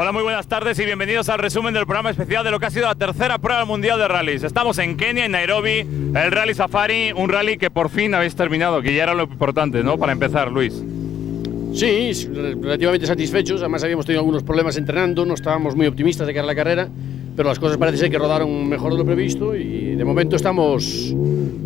Hola, muy buenas tardes y bienvenidos al resumen del programa especial de lo que ha sido la tercera prueba mundial de rallies. Estamos en Kenia, en Nairobi, el Rally Safari, un rally que por fin habéis terminado, que ya era lo importante, ¿no? Para empezar, Luis. Sí, relativamente satisfechos. Además habíamos tenido algunos problemas entrenando, no estábamos muy optimistas de cara a la carrera, pero las cosas parece ser que rodaron mejor de lo previsto y de momento estamos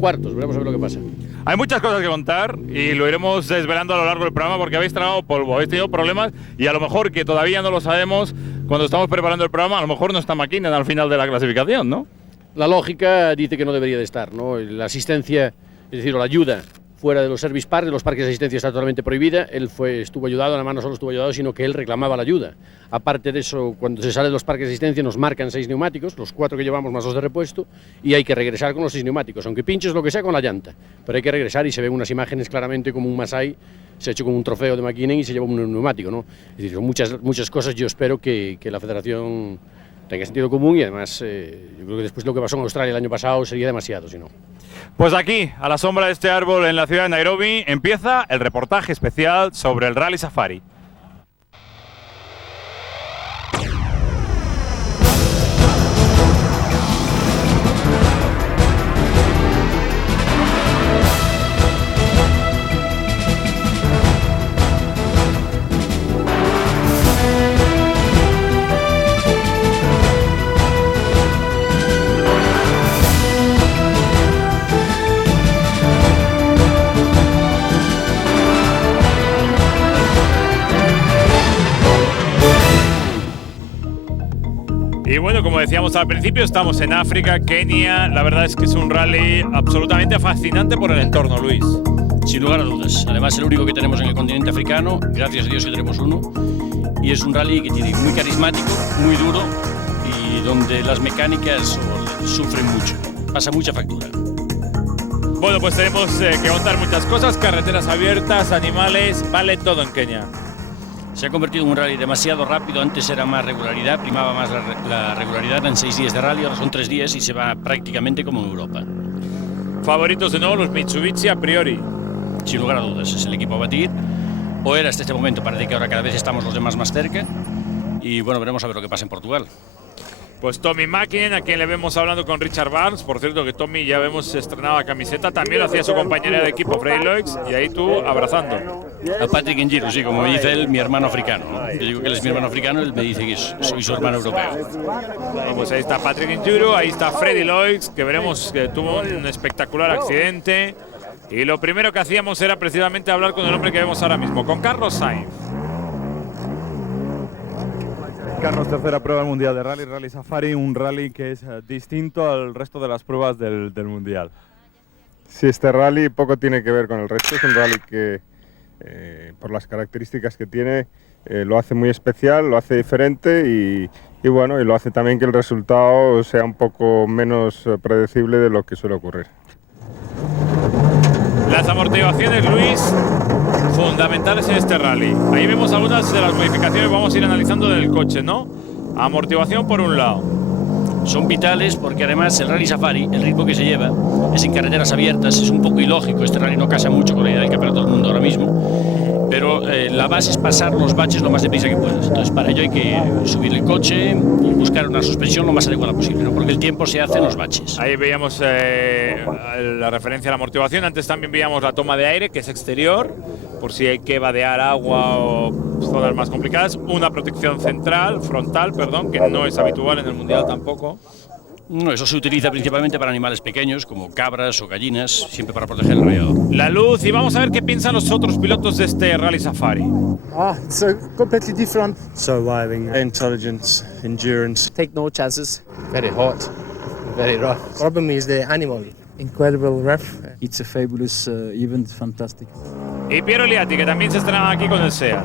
cuartos. Veremos a ver lo que pasa. Hay muchas cosas que contar y lo iremos desvelando a lo largo del programa porque habéis tragado polvo, habéis tenido problemas y a lo mejor, que todavía no lo sabemos, cuando estamos preparando el programa, a lo mejor no está McKinnon al final de la clasificación, ¿no? La lógica dice que no debería de estar, ¿no? La asistencia, es decir, o la ayuda fuera de los service parks, de los parques de asistencia, está totalmente prohibida. Él estuvo ayudado, además no solo estuvo ayudado, sino que él reclamaba la ayuda. Aparte de eso, cuando se sale de los parques de asistencia nos marcan 6 neumáticos, los 4 que llevamos más 2 de repuesto, y hay que regresar con los 6 neumáticos, aunque pinches lo que sea con la llanta. Pero hay que regresar y se ven unas imágenes claramente como un Masai se ha hecho como un trofeo de McKinnon y se lleva un neumático, ¿no? Es decir, son muchas cosas. Yo espero que la federación tenga sentido común y además yo creo que después de lo que pasó en Australia el año pasado sería demasiado, si no. Pues aquí, a la sombra de este árbol en la ciudad de Nairobi, empieza el reportaje especial sobre el Rally Safari. Y bueno, como decíamos al principio, estamos en África, Kenia. La verdad es que es un rally absolutamente fascinante por el entorno, Luis. Sin lugar a dudas. Además, el único que tenemos en el continente africano, gracias a Dios que tenemos uno. Y es un rally que tiene muy carismático, muy duro y donde las mecánicas sufren mucho. Pasa mucha factura. Bueno, pues tenemos que contar muchas cosas, carreteras abiertas, animales, vale todo en Kenia. Se ha convertido en un rally demasiado rápido. Antes era más regularidad, primaba más la regularidad. Eran 6 días de rally, ahora son 3 días y se va prácticamente como en Europa. Favoritos de nuevo los Mitsubishi a priori. Sin lugar a dudas, es el equipo a batir. O era hasta este momento, parece que ahora cada vez estamos los demás más cerca. Y bueno, veremos a ver lo que pasa en Portugal. Pues Tommy McKinnon, a quien le vemos hablando con Richard Barnes. Por cierto, que Tommy ya vemos estrenaba camiseta. También lo hacía su compañera de equipo, Freddy Loix. Y ahí tú abrazando. A Patrick Njiru, sí, como me dice él, mi hermano africano, ¿no? Yo digo que él es mi hermano africano, él me dice que soy su hermano europeo. Bueno, pues ahí está Patrick Njiru, ahí está Freddy Loix, que veremos que tuvo un espectacular accidente. Y lo primero que hacíamos era precisamente hablar con el hombre que vemos ahora mismo, con Carlos Sainz. Carlos, tercera prueba del Mundial de Rally, Rally Safari, un rally que es distinto al resto de las pruebas del Mundial. Sí, este rally poco tiene que ver con el resto, es un rally que por las características que tiene lo hace muy especial, lo hace diferente y bueno, y lo hace también que el resultado sea un poco menos predecible de lo que suele ocurrir. Las amortiguaciones, Luis, fundamentales en este rally. Ahí vemos algunas de las modificaciones que vamos a ir analizando del coche, ¿no? Amortiguación por un lado. Son vitales porque además el Rally Safari, el ritmo que se lleva, es en carreteras abiertas, es un poco ilógico. Este rally no casa mucho con la idea del campeonato del mundo ahora mismo, pero la base es pasar los baches lo más deprisa que puedas. Entonces para ello hay que subir el coche y buscar una suspensión lo más adecuada posible, ¿no? Porque el tiempo se hace en los baches. Ahí veíamos la referencia a la amortiguación. Antes también veíamos la toma de aire, que es exterior, por si hay que vadear agua o zonas más complicadas. Una protección frontal, que no es habitual en el Mundial tampoco. No, eso se utiliza principalmente para animales pequeños, como cabras o gallinas, siempre para proteger el rayado. La luz, y vamos a ver qué piensan los otros pilotos de este Rally Safari. It's completely different. Surviving, intelligence, endurance. Take no chances. Very hot, very rough. Problem is the animal. Incredible rough. It's a fabulous event, fantastic. Y Piero Liatti, che también se estrenava aquí con il Seat.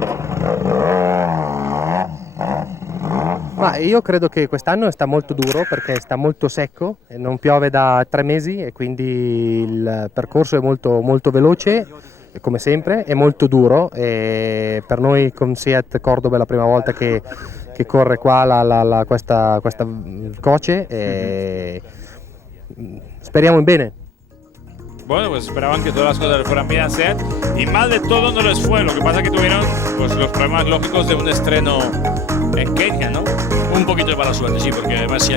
Ma io credo che quest'anno sta molto duro perché sta molto secco, non piove da 3 mesi e quindi il percorso è molto, molto veloce, come sempre, è molto duro e per noi con Seat Cordoba è la prima volta che corre qua questa coche e speriamo in bene. Bueno, pues esperaban que todas las cosas les fueran bien a Seat y mal de todo no les fue. Lo que pasa es que tuvieron pues los problemas lógicos de un estreno en Kenia, ¿no? Un poquito de mala suerte, sí, porque además si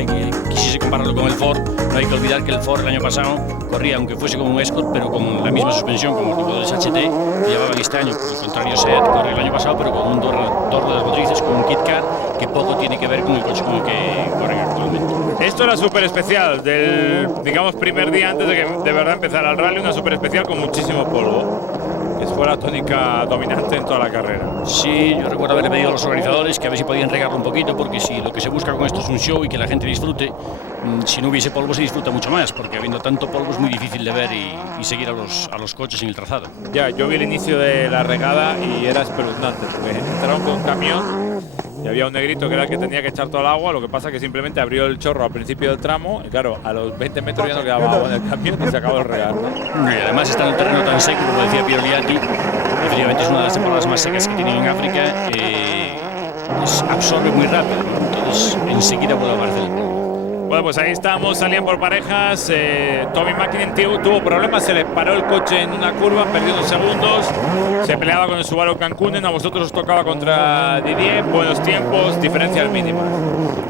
quisiese compararlo con el Ford, no hay que olvidar que el Ford el año pasado corría, aunque fuese como un Escort, pero con la misma suspensión como los motores HT que llevaban este año. Por el contrario, Seat corrió el año pasado, pero con un dos ruedas motrices, con un kit car que poco tiene que ver con el coche con el que corren actualmente. Esto era súper especial, del, digamos, primer día antes de que de verdad empezara el rally, una súper especial con muchísimo polvo, que fue la tónica dominante en toda la carrera. Sí, yo recuerdo haberle pedido a los organizadores que a ver si podían regarlo un poquito, porque si lo que se busca con esto es un show y que la gente disfrute, si no hubiese polvo se disfruta mucho más, porque habiendo tanto polvo es muy difícil de ver y seguir a los coches en el trazado. Ya, yo vi el inicio de la regada y era espeluznante, porque entraron con un camión y había un negrito que era el que tenía que echar todo el agua. Lo que pasa es que simplemente abrió el chorro al principio del tramo y claro, a los 20 metros ya no quedaba agua en el camión y se acabó el regar, ¿no? Y además está en un terreno tan seco, como decía Piero Liatti, efectivamente es una de las temporadas más secas que tienen en África, pues absorbe muy rápido, ¿no? Entonces enseguida vuelve a aparecer el polvo. Bueno, pues ahí estamos, salían por parejas. Tommy Mäkinen tuvo problemas, se le paró el coche en una curva, perdió unos segundos. Se peleaba con el Subaru Cancunen, a vosotros os tocaba contra Didier, buenos tiempos, diferencias mínimas.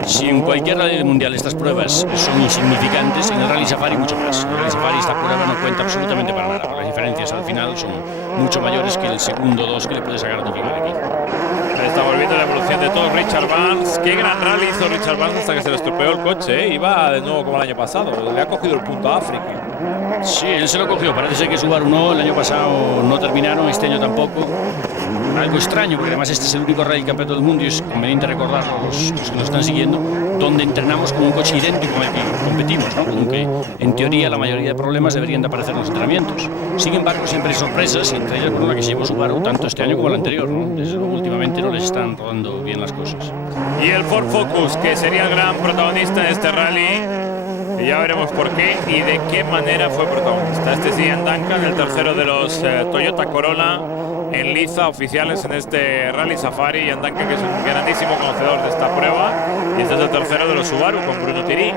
Si en cualquier rally del mundial estas pruebas son insignificantes, en el Rally Safari mucho más. En el Rally Safari esta prueba no cuenta absolutamente para nada, porque las diferencias al final son mucho mayores que el segundo 2 que le puede sacar a tu rival aquí. Está volviendo la evolución de todo Richard Barnes. Qué gran rally hizo Richard Barnes hasta que se le estropeó el coche, ¿eh? Iba de nuevo como el año pasado, le ha cogido el punto a África. Sí, él se lo cogió, parece ser que Subaru no, el año pasado no terminaron, este año tampoco. Algo extraño, porque además este es el único rally campeonato del mundo y es conveniente recordar a los que nos están siguiendo, donde entrenamos con un coche idéntico con el que competimos, ¿no? Aunque en teoría la mayoría de problemas deberían de aparecer en los entrenamientos. Sin embargo, siempre hay sorpresas, y entre ellas con la que se llevó Subaru tanto este año como el anterior, ¿no? Desde luego, últimamente no les están rodando bien las cosas. Y el Ford Focus, que sería el gran protagonista de este rally, y ya veremos por qué y de qué manera fue protagonista. Este es Ian Duncan, el tercero de los Toyota Corolla en liza oficiales en este Rally Safari. Ian Duncan, que es un grandísimo conocedor de esta prueba, y este es el tercero de los Subaru con Bruno Thierry.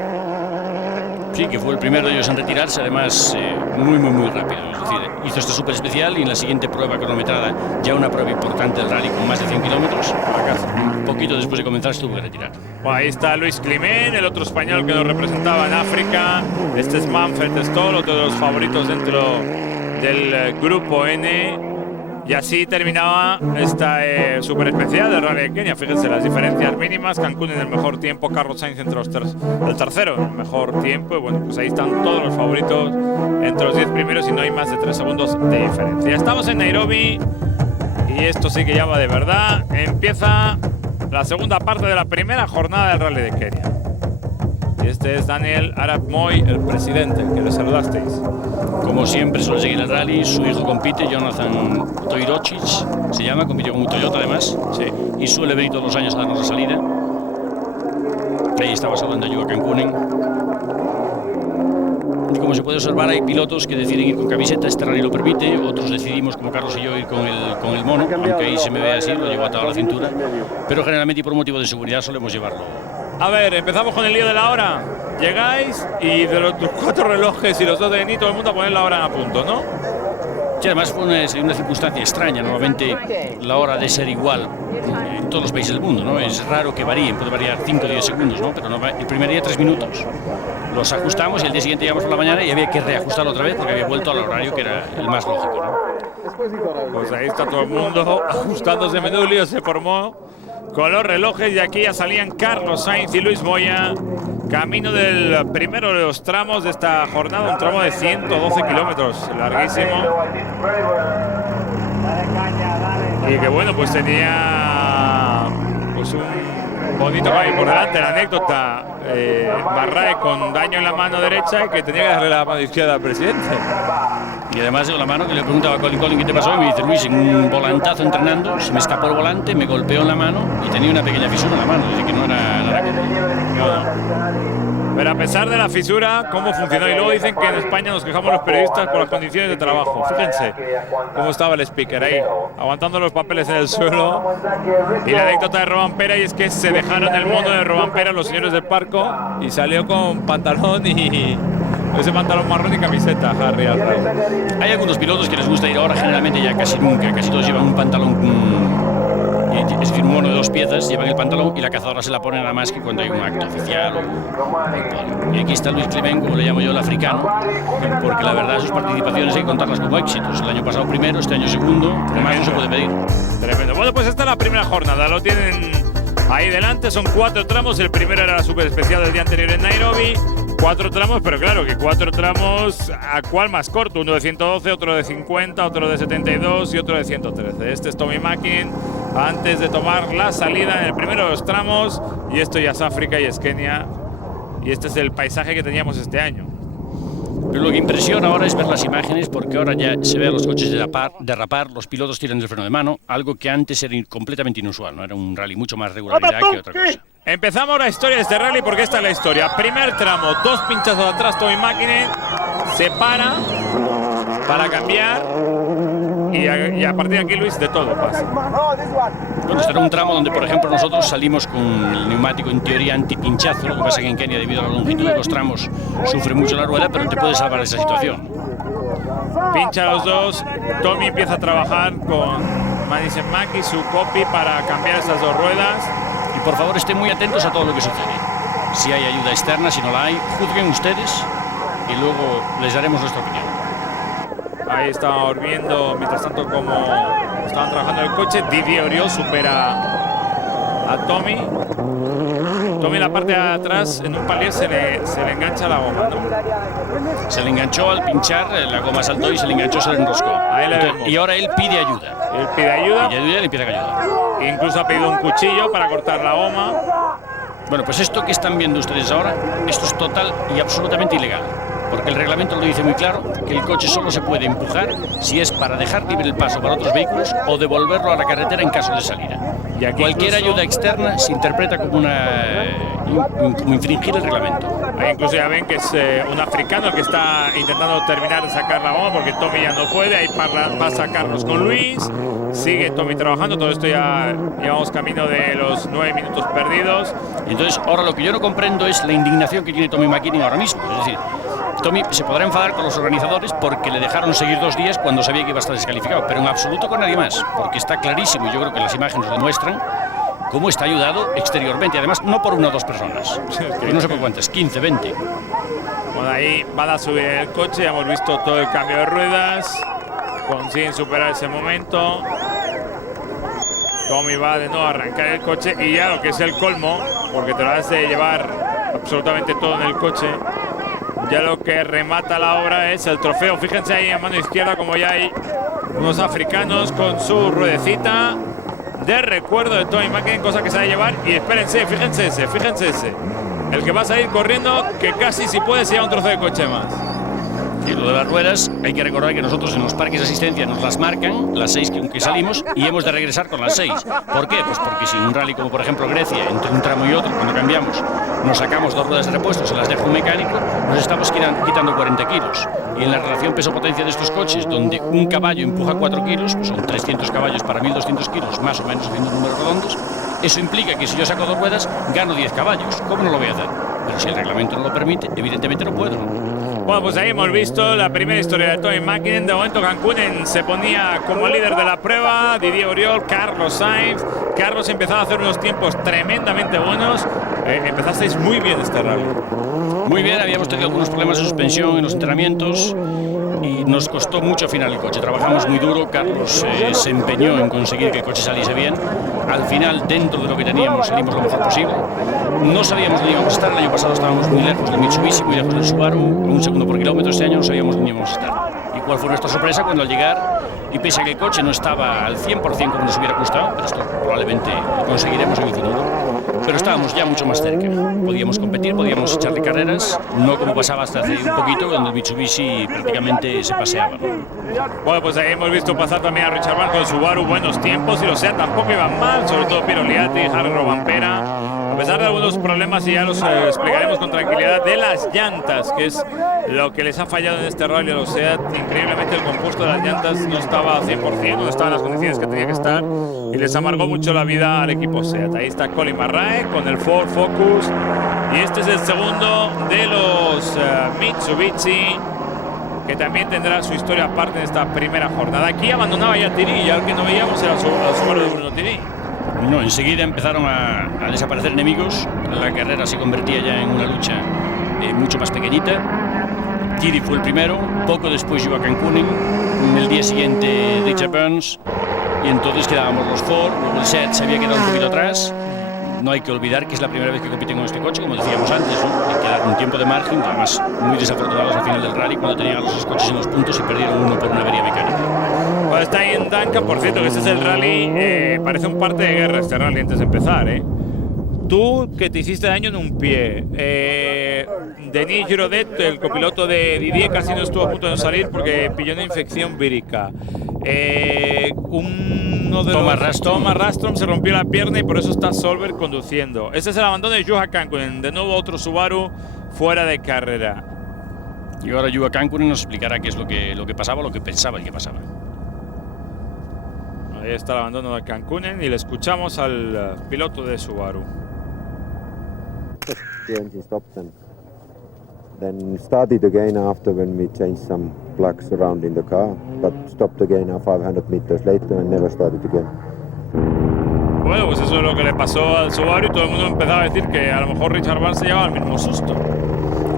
Sí, que fue el primero de ellos en retirarse, además muy rápido. Es decir, hizo esto súper especial y en la siguiente prueba cronometrada, ya una prueba importante del rally con más de 100 kilómetros, a casa. Un poquito después de comenzar se tuvo que retirar. Bueno, ahí está Luis Climent, el otro español que nos representaba en África. Este es Manfred Stoll, otro de los favoritos dentro del grupo N. Y así terminaba esta súper especial del Rally de Kenia. Fíjense las diferencias mínimas. Cancún en el mejor tiempo, Carlos Sainz entre los el tercero en el mejor tiempo. Y bueno, pues ahí están todos los favoritos entre los 10 primeros y no hay más de 3 segundos de diferencia. Estamos en Nairobi y esto sí que ya va de verdad. Empieza la segunda parte de la primera jornada del Rally de Kenia. Y este es Daniel Arap Moi, el presidente, el que le saludasteis. Como siempre suele seguir el rally, su hijo compite, Jonathan Toirocic, se llama, compitió con un Toyota además, sí, y suele venir todos los años a darnos la salida. Ahí estaba saludando a Yuba Cancunen. Y como se puede observar, hay pilotos que deciden ir con camiseta, este rally lo permite, otros decidimos, como Carlos y yo, ir con el mono, aunque ahí se me ve así, lo llevo atado a la cintura, pero generalmente y por motivo de seguridad solemos llevarlo. A ver, empezamos con el lío de la hora. Llegáis y de los 4 relojes y los 2 de Denis, todo el mundo a poner la hora a punto, ¿no? Sí, además fue una circunstancia extraña. Normalmente la hora de ser igual en todos los países del mundo, ¿no? Es raro que varíen, puede variar 5 o 10 segundos, ¿no? Pero no, el primer día 3 minutos. Los ajustamos y el día siguiente llegamos por la mañana y había que reajustarlo otra vez porque había vuelto al horario que era el más lógico, ¿no? Pues ahí está todo el mundo ajustándose. Menudo lío se formó con los relojes y aquí ya salían Carlos Sainz y Luis Moya camino del primero de los tramos de esta jornada, un tramo de 112 kilómetros, larguísimo, y que bueno, pues tenía pues un bonito camino por delante. La anécdota, Barrae con daño en la mano derecha y que tenía que darle la mano izquierda al presidente. Y además de la mano que le preguntaba a Colin ¿qué te pasó? Y me dice Luis, en un volantazo entrenando, se me escapó el volante, me golpeó en la mano y tenía una pequeña fisura en la mano, así que no era nada común. Pero a pesar de la fisura, ¿cómo funcionó? Y luego dicen que en España nos quejamos los periodistas por las condiciones de trabajo. Fíjense cómo estaba el speaker ahí, aguantando los papeles en el suelo. Y la anécdota de Robampera, y es que se dejaron el mono de Robampera los señores del Parco y salió con pantalón y ese pantalón marrón y camiseta, Harry. Hay algunos pilotos que les gusta ir ahora, generalmente ya casi nunca, casi todos llevan un pantalón Es decir, un mono de 2 piezas, llevan el pantalón y la cazadora se la pone nada más que cuando hay un acto oficial o el podio. Y aquí está Luis Climent, como le llamo yo, el africano, porque la verdad sus participaciones hay que contarlas como éxitos. El año pasado primero, este año segundo, más no se puede pedir. Tremendo. Bueno, pues esta es la primera jornada, lo tienen ahí delante, son 4 tramos, el primero era la super especial del día anterior en Nairobi. 4 tramos, pero claro que 4 tramos, ¿a cuál más corto? Uno de 112, otro de 50, otro de 72 y otro de 113. Este es Tommy Mäkinen antes de tomar la salida en el primero de los tramos, y esto ya es África y es Kenia, y este es el paisaje que teníamos este año. Pero lo que impresiona ahora es ver las imágenes, porque ahora ya se ve a los coches derrapar, los pilotos tiran el freno de mano, algo que antes era completamente inusual, ¿no? Era un rally mucho más regularidad que otra cosa. Empezamos la historia de este rally porque esta es la historia. Primer tramo, 2 pinchazos atrás, Tommy Mäkinen se para cambiar y a partir de aquí, Luis, de todo pasa. Bueno, este era un tramo donde, por ejemplo, nosotros salimos con el neumático en teoría antipinchazo. Lo que pasa es que en Kenia, debido a la longitud de los tramos, sufre mucho la rueda, pero te puede salvar esa situación. Pincha los dos, Tommy empieza a trabajar con Madison Mackie, su copy, para cambiar esas 2 ruedas. Y por favor estén muy atentos a todo lo que sucede. Si hay ayuda externa, si no la hay, juzguen ustedes y luego les daremos nuestra opinión. Ahí estábamos viendo, mientras tanto, como estaban trabajando el coche. Didier Oriol supera a Tommy. Tommy en la parte de atrás, en un palier, se le engancha la goma, ¿no? Se le enganchó al pinchar, la goma saltó y se le enganchó, se le enroscó. Ahí le vemos. Y ahora él pide ayuda. Él pide ayuda. Pide ayuda y le pide ayuda. Incluso ha pedido un cuchillo para cortar la goma. Bueno, pues esto que están viendo ustedes ahora, esto es total y absolutamente ilegal. Porque el reglamento lo dice muy claro, que el coche solo se puede empujar si es para dejar libre el paso para otros vehículos o devolverlo a la carretera en caso de salida. Y aquí cualquier incluso ayuda externa se interpreta como como infringir el reglamento. Ahí incluso ya ven que es un africano el que está intentando terminar de sacar la goma, porque Tommy ya no puede. Ahí pasa Carlos con Luis. Sigue Tommy trabajando. Todo esto ya llevamos camino de los 9 minutos perdidos. Entonces, ahora lo que yo no comprendo es la indignación que tiene Tommy Mäkinen ahora mismo. Es decir, Tommy se podrá enfadar con los organizadores porque le dejaron seguir 2 días cuando sabía que iba a estar descalificado, pero en absoluto con nadie más, porque está clarísimo, y yo creo que las imágenes lo demuestran, cómo está ayudado exteriormente, además no por 1 o 2 personas, no sé por cuántas, 15, 20. Bueno, ahí van a subir el coche, ya hemos visto todo el cambio de ruedas, consiguen superar ese momento. Tommy va de nuevo a arrancar el coche y ya lo que es el colmo, porque te lo hace llevar absolutamente todo en el coche. Ya lo que remata la obra es el trofeo. Fíjense ahí en mano izquierda como ya hay unos africanos con su ruedecita de recuerdo de Tommy Mäkinen, cosa que se va a llevar. Y espérense, fíjense ese. El que va a salir corriendo, que casi si puede se lleva un trozo de coche más. Y lo de las ruedas, hay que recordar que nosotros en los parques de asistencia nos las marcan, las 6 que salimos, y hemos de regresar con las 6. ¿Por qué? Pues porque si en un rally como por ejemplo Grecia, entre un tramo y otro, cuando cambiamos, nos sacamos 2 ruedas de repuesto, se las deja un mecánico, nos estamos quitando 40 kilos. Y en la relación peso-potencia de estos coches, donde un caballo empuja 4 kilos, pues son 300 caballos para 1200 kilos, más o menos haciendo números redondos, eso implica que si yo saco 2 ruedas, gano 10 caballos. ¿Cómo no lo voy a hacer? Pero si el reglamento no lo permite, evidentemente no puedo. Bueno, pues ahí hemos visto la primera historia de Tommy Mäkinen. De momento Cancún se ponía como líder de la prueba. Didier Oriol, Carlos Sainz. Carlos empezaba a hacer unos tiempos tremendamente buenos. Empezasteis muy bien este rally. Muy bien, habíamos tenido algunos problemas de suspensión en los entrenamientos y nos costó mucho afinar el coche. Trabajamos muy duro, Carlos se empeñó en conseguir que el coche saliese bien. Al final, dentro de lo que teníamos, salimos lo mejor posible. No sabíamos dónde íbamos a estar. El año pasado estábamos muy lejos del Mitsubishi, muy lejos del Subaru, un segundo por kilómetro. Este año no sabíamos dónde íbamos a estar. ¿Y cuál fue nuestra sorpresa cuando al llegar, y pese a que el coche no estaba al 100% como nos hubiera gustado, pero esto probablemente lo conseguiremos en el futuro, pero estábamos ya mucho más cerca. Podíamos competir, podíamos echarle carreras, no como pasaba hasta hace un poquito, donde el Mitsubishi prácticamente se paseaba, ¿no? Bueno, pues ahí hemos visto pasar también a Richard Marco con Subaru, buenos tiempos, y los SEAT tampoco iban mal, sobre todo Piero Liatti, Harry Robampera. A pesar de algunos problemas, y ya los explicaremos con tranquilidad, de las llantas, que es lo que les ha fallado en este rally a los SEAT. Increíblemente el compuesto de las llantas no estaba al 100%, no estaba en las condiciones que tenía que estar, y les amargó mucho la vida al equipo SEAT. Ahí está Colin Marrae con el Ford Focus, y este es el segundo de los Mitsubishi, que también tendrá su historia aparte en esta primera jornada. Aquí abandonaba ya Thierry, ya el que no veíamos era el Subaru de Bruno Thierry. No, enseguida empezaron a desaparecer enemigos, la carrera se convertía ya en una lucha mucho más pequeñita. Tiri fue el primero, poco después Joachim Kuning, en el día siguiente Richard Burns, y entonces quedábamos los Ford, luego el Seat se había quedado un poquito atrás. No hay que olvidar que es la primera vez que compiten con este coche, como decíamos antes, ¿no? Hay que dar un tiempo de margen, además muy desafortunados al final del rally cuando tenían a los dos coches en los puntos y perdieron uno por una avería mecánica. Bueno, está ahí en Duncan, por cierto, que este es el rally, parece un parte de guerra este rally antes de empezar, ¿eh? Tú, que te hiciste daño en un pie, Denis Giraudet, el copiloto de Didier, casi no estuvo a punto de no salir porque pilló una infección vírica. Thomas Rastrom se rompió la pierna y por eso está Solberg conduciendo. Este es el abandono de Juha Kankkunen, de nuevo otro Subaru fuera de carrera. Y ahora Juha Kankkunen nos explicará qué es lo que pasaba, lo que pensaba y qué pasaba. Ahí está el abandono de Kankkunen y le escuchamos al piloto de Subaru. The engine stopped and then started again after when we changed some plugs around in the car, but stopped again now 500 meters later and never started again. Bueno, pues eso es lo que le pasó al Subaru y todo el mundo empezaba a decir que a lo mejor Richard Burns se llevaba el mismo susto.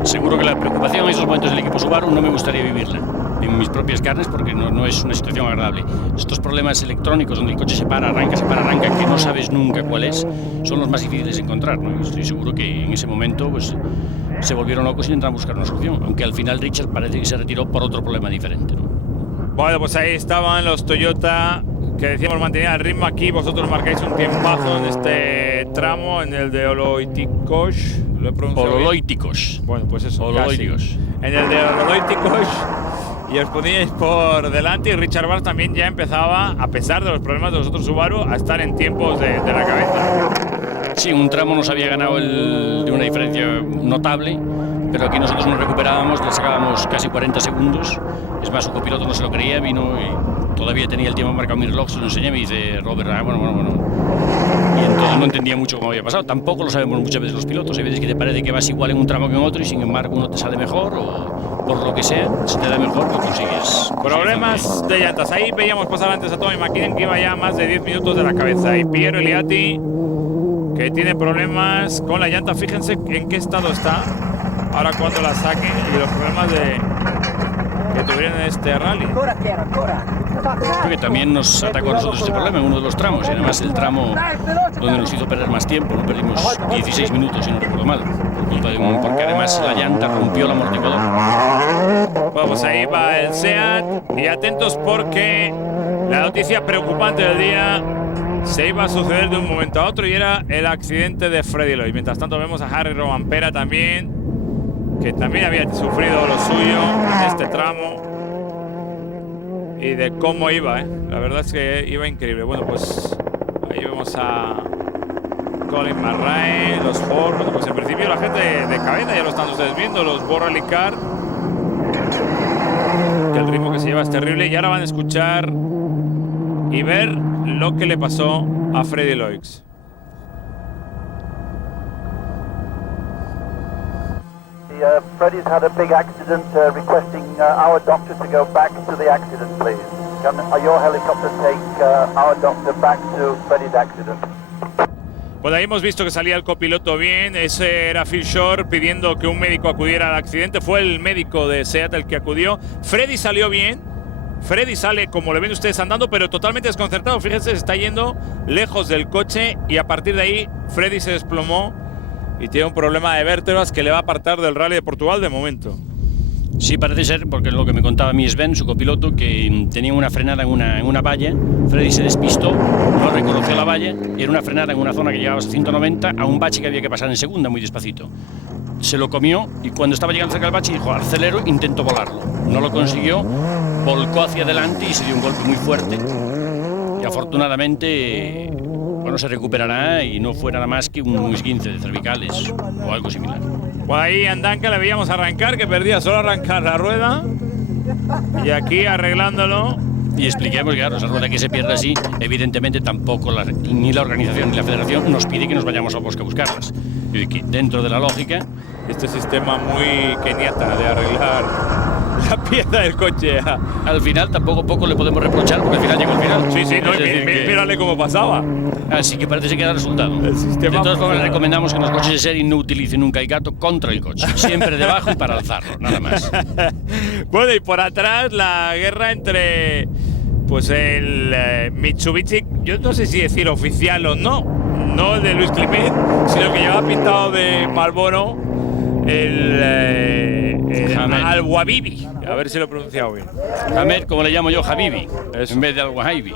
Seguro que la preocupación en esos momentos del equipo Subaru no me gustaría vivirla en mis propias carnes porque no es una situación agradable. Estos problemas electrónicos donde el coche se para, arranca, que no sabes nunca cuál es, son los más difíciles de encontrar, ¿no? Estoy seguro que en ese momento pues, se volvieron locos y intentaron buscar una solución, aunque al final Richard parece que se retiró por otro problema diferente, ¿no? Bueno, pues ahí estaban los Toyota que decíamos mantener el ritmo aquí. Vosotros marcáis un tiempazo en este tramo, en el de Ololoitikos. ¿Lo he pronunciado bien? Ololoitikos. Bueno, pues eso, Ololoitikos. En el de Ololoitikos. Y os poníais por delante y Richard Burns también ya empezaba, a pesar de los problemas de los otros Subaru, a estar en tiempos de la cabeza. Sí, un tramo nos había ganado de una diferencia notable, pero aquí nosotros nos recuperábamos, le sacábamos casi 40 segundos. Es más, su copiloto no se lo creía, vino y todavía tenía el tiempo marcado en mi reloj, se lo enseñé y me dice, Robert, bueno. Y entonces no entendía mucho cómo había pasado. Tampoco lo sabemos muchas veces los pilotos. Hay veces que te parece que vas igual en un tramo que en otro y sin embargo uno te sale mejor o por lo que sea, si te da mejor, lo consigues. Problemas de llantas. Ahí veíamos pasar antes a Tommy McKinnon, que iba ya más de 10 minutos de la cabeza. Y Piero Eliatti, que tiene problemas con la llanta. Fíjense en qué estado está ahora cuando la saquen y los problemas que tuvieron en este rally. Creo que también nos atacó a nosotros este problema en uno de los tramos, y además el tramo donde nos hizo perder más tiempo, nos perdimos 16 minutos si no recuerdo mal, por culpa de porque además la llanta rompió el amortiguador. Bueno, pues ahí va el SEAT y atentos porque la noticia preocupante del día se iba a suceder de un momento a otro y era el accidente de Freddy Lloyd. Mientras tanto vemos a Harry Rovanpera también, que también había sufrido lo suyo en este tramo. Y de cómo iba, la verdad es que iba increíble. Bueno, pues ahí vemos a Colin Marrae, los Ford. Bueno, pues en principio la gente de cabeza, ya lo están ustedes viendo, los Borrelli Car, que el ritmo que se lleva es terrible. Y ahora van a escuchar y ver lo que le pasó a Freddy Lloyd. Freddie's had a big accident, requesting our doctor to go back to the accident, please. Can your helicopter take our doctor back to Freddie's accident? Bueno, ahí hemos visto que salía el copiloto bien. Ese era Phil Shore pidiendo que un médico acudiera al accidente. Fue el médico de SEAT el que acudió. Freddy salió bien. Freddy sale, como le ven ustedes, andando, pero totalmente desconcertado. Fíjense, se está yendo lejos del coche y a partir de ahí Freddy se desplomó y tiene un problema de vértebras que le va a apartar del Rally de Portugal de momento. Sí, parece ser, porque es lo que me contaba mi Sven, su copiloto, que tenía una frenada en una valla. Freddy se despistó, no reconoció la valla, era una frenada en una zona que llegaba a 190 a un bache que había que pasar en segunda muy despacito. Se lo comió y cuando estaba llegando cerca del bache dijo, acelero, intento volarlo. No lo consiguió, volcó hacia adelante y se dio un golpe muy fuerte. Y afortunadamente, bueno, se recuperará y no fue nada más que un esguince de cervicales o algo similar. Pues ahí en Duncan le veíamos arrancar, que perdía solo arrancar la rueda. Y aquí arreglándolo. Y expliquemos, claro, esa rueda que se pierde así, evidentemente tampoco ni la organización ni la federación nos pide que nos vayamos a bosque a buscarlas. Y que dentro de la lógica, este sistema muy keniata de arreglar la pieza del coche. Al final tampoco poco le podemos reprochar porque al final llegó al final. Sí, no, Es decir que- mírale cómo pasaba. Así que parece que da resultado. El sistema De todas formas, funciona. recomendamos que en los coches de serie no utilicen un caigato contra el coche. Siempre debajo y para alzarlo, nada más. Bueno, y por atrás la guerra entre pues el Mitsubishi, yo no sé si decir oficial o no el de Luis Climent, sino que llevaba pintado de Marlboro el Al-Wabibi. A ver si lo he pronunciado bien. Hamed, como le llamo yo, Habibi, en vez de Al-Wahibi,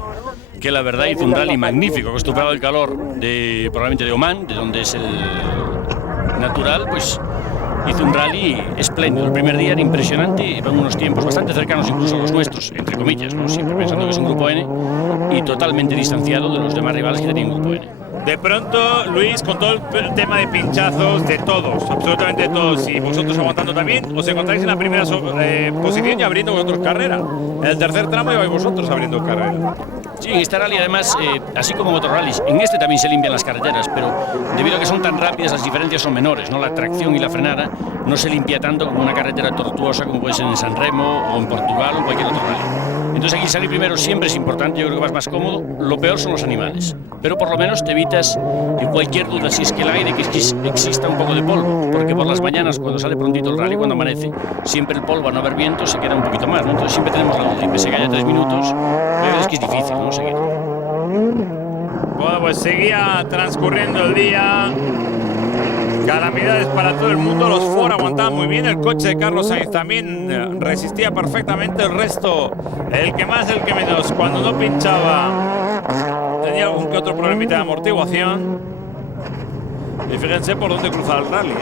que la verdad hizo un rally magnífico, acostumbrado al calor de probablemente de Oman, de donde es el natural, pues hizo un rally espléndido. El primer día era impresionante, iban unos tiempos bastante cercanos incluso a los nuestros, entre comillas, ¿no? Siempre pensando que es un grupo N, y totalmente distanciado de los demás rivales que tenían grupo N. De pronto, Luis, con todo el tema de pinchazos de todos, absolutamente de todos, y vosotros aguantando también, os encontráis en la primera posición y abriendo vosotros carrera. En el tercer tramo ibais vosotros abriendo carrera. Sí, en este rally además, así como en otros rallies, en este también se limpian las carreteras, pero debido a que son tan rápidas las diferencias son menores, ¿no? La tracción y la frenada no se limpia tanto como una carretera tortuosa como puede ser en San Remo o en Portugal o en cualquier otro rally. Entonces aquí salir primero siempre es importante, yo creo que vas más cómodo. Lo peor son los animales, pero por lo menos te evitas cualquier duda si es que el aire que exista un poco de polvo, porque por las mañanas cuando sale prontito el rally, cuando amanece, siempre el polvo, a no haber viento, se queda un poquito más, ¿no? Entonces siempre tenemos la duda, y pese a que haya 3 minutos, es que es difícil, ¿no? Seguir. Bueno, pues seguía transcurriendo el día. Calamidades para todo el mundo. Los Ford aguantaban muy bien. El coche de Carlos Sainz también resistía perfectamente. El resto, el que más, el que menos, cuando no pinchaba, tenía algún que otro problemita de amortiguación. Y fíjense por dónde cruzar el rally,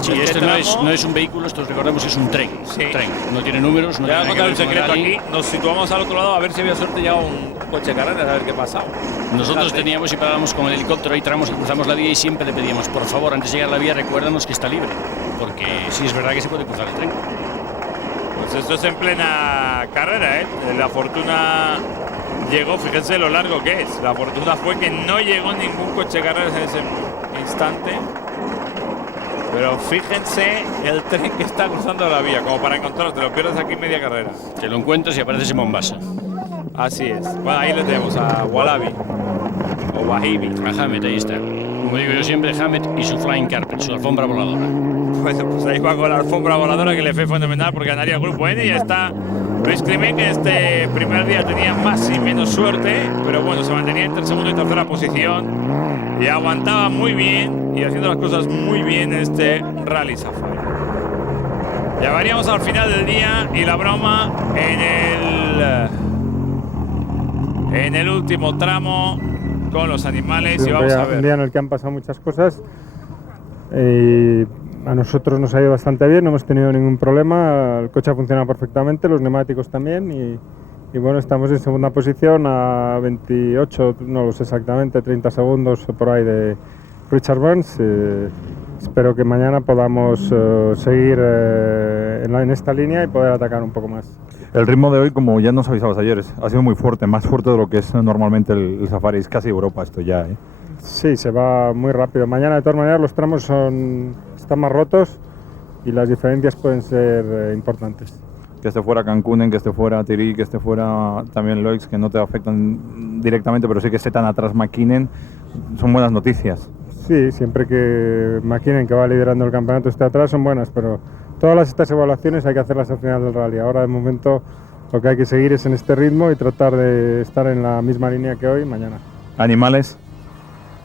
Sí, este no es un vehículo, esto recordemos es un tren. Sí. Tren. No tiene números, no Te voy a tiene contar nada un que ver con secreto el aquí. Nos situamos al otro lado a ver si había suerte llegaba un coche de carreras, a ver qué pasaba. Nosotros Fíjate. teníamos y parábamos con el helicóptero, hay tramos que cruzamos la vía y siempre le pedíamos, por favor, antes de llegar a la vía, recuérdanos que está libre. Porque sí es verdad que se puede cruzar el tren. Pues esto es en plena carrera, ¿eh? La fortuna llegó, fíjense lo largo que es. La fortuna fue que no llegó ningún coche de carreras en ese instante. Pero fíjense el tren que está cruzando la vía, como para encontrarlo, te lo pierdes aquí media carrera. Te lo encuentras y apareces en Mombasa. Así es. Bueno, ahí le tenemos a Wallaby. O Wahibi. A Hamed, ahí está. Como digo yo siempre, Hamed y su flying carpet, su alfombra voladora. Bueno, pues ahí va con la alfombra voladora que le fue fenomenal porque ganaría el grupo N y ya está Luis Climent, que este primer día tenía más y menos suerte, pero bueno, se mantenía entre segunda y tercera posición y aguantaba muy bien y haciendo las cosas muy bien en este Rally Safari. Llegaríamos al final del día y la broma en el último tramo con los animales y vamos a Un ver. día en el que han pasado muchas cosas. A nosotros nos ha ido bastante bien, no hemos tenido ningún problema, el coche ha funcionado perfectamente, los neumáticos también y bueno, estamos en segunda posición a 28, no lo sé exactamente, 30 segundos por ahí de Richard Burns. Espero que mañana podamos seguir en esta línea y poder atacar un poco más. El ritmo de hoy, como ya nos avisabas ayer, ha sido muy fuerte, más fuerte de lo que es normalmente el Safari, es casi Europa esto ya, ¿eh? Sí, se va muy rápido. Mañana de todas maneras los tramos están más rotos y las diferencias pueden ser importantes. Que esté fuera Cancún, que esté fuera Thierry, que esté fuera también Loix, que no te afectan directamente, pero sí que esté tan atrás McKinnon, son buenas noticias. Sí, siempre que McKinnon, que va liderando el campeonato, esté atrás, son buenas, pero todas estas evaluaciones hay que hacerlas al final del rally. Ahora, de momento, lo que hay que seguir es en este ritmo y tratar de estar en la misma línea que hoy, mañana. ¿Animales?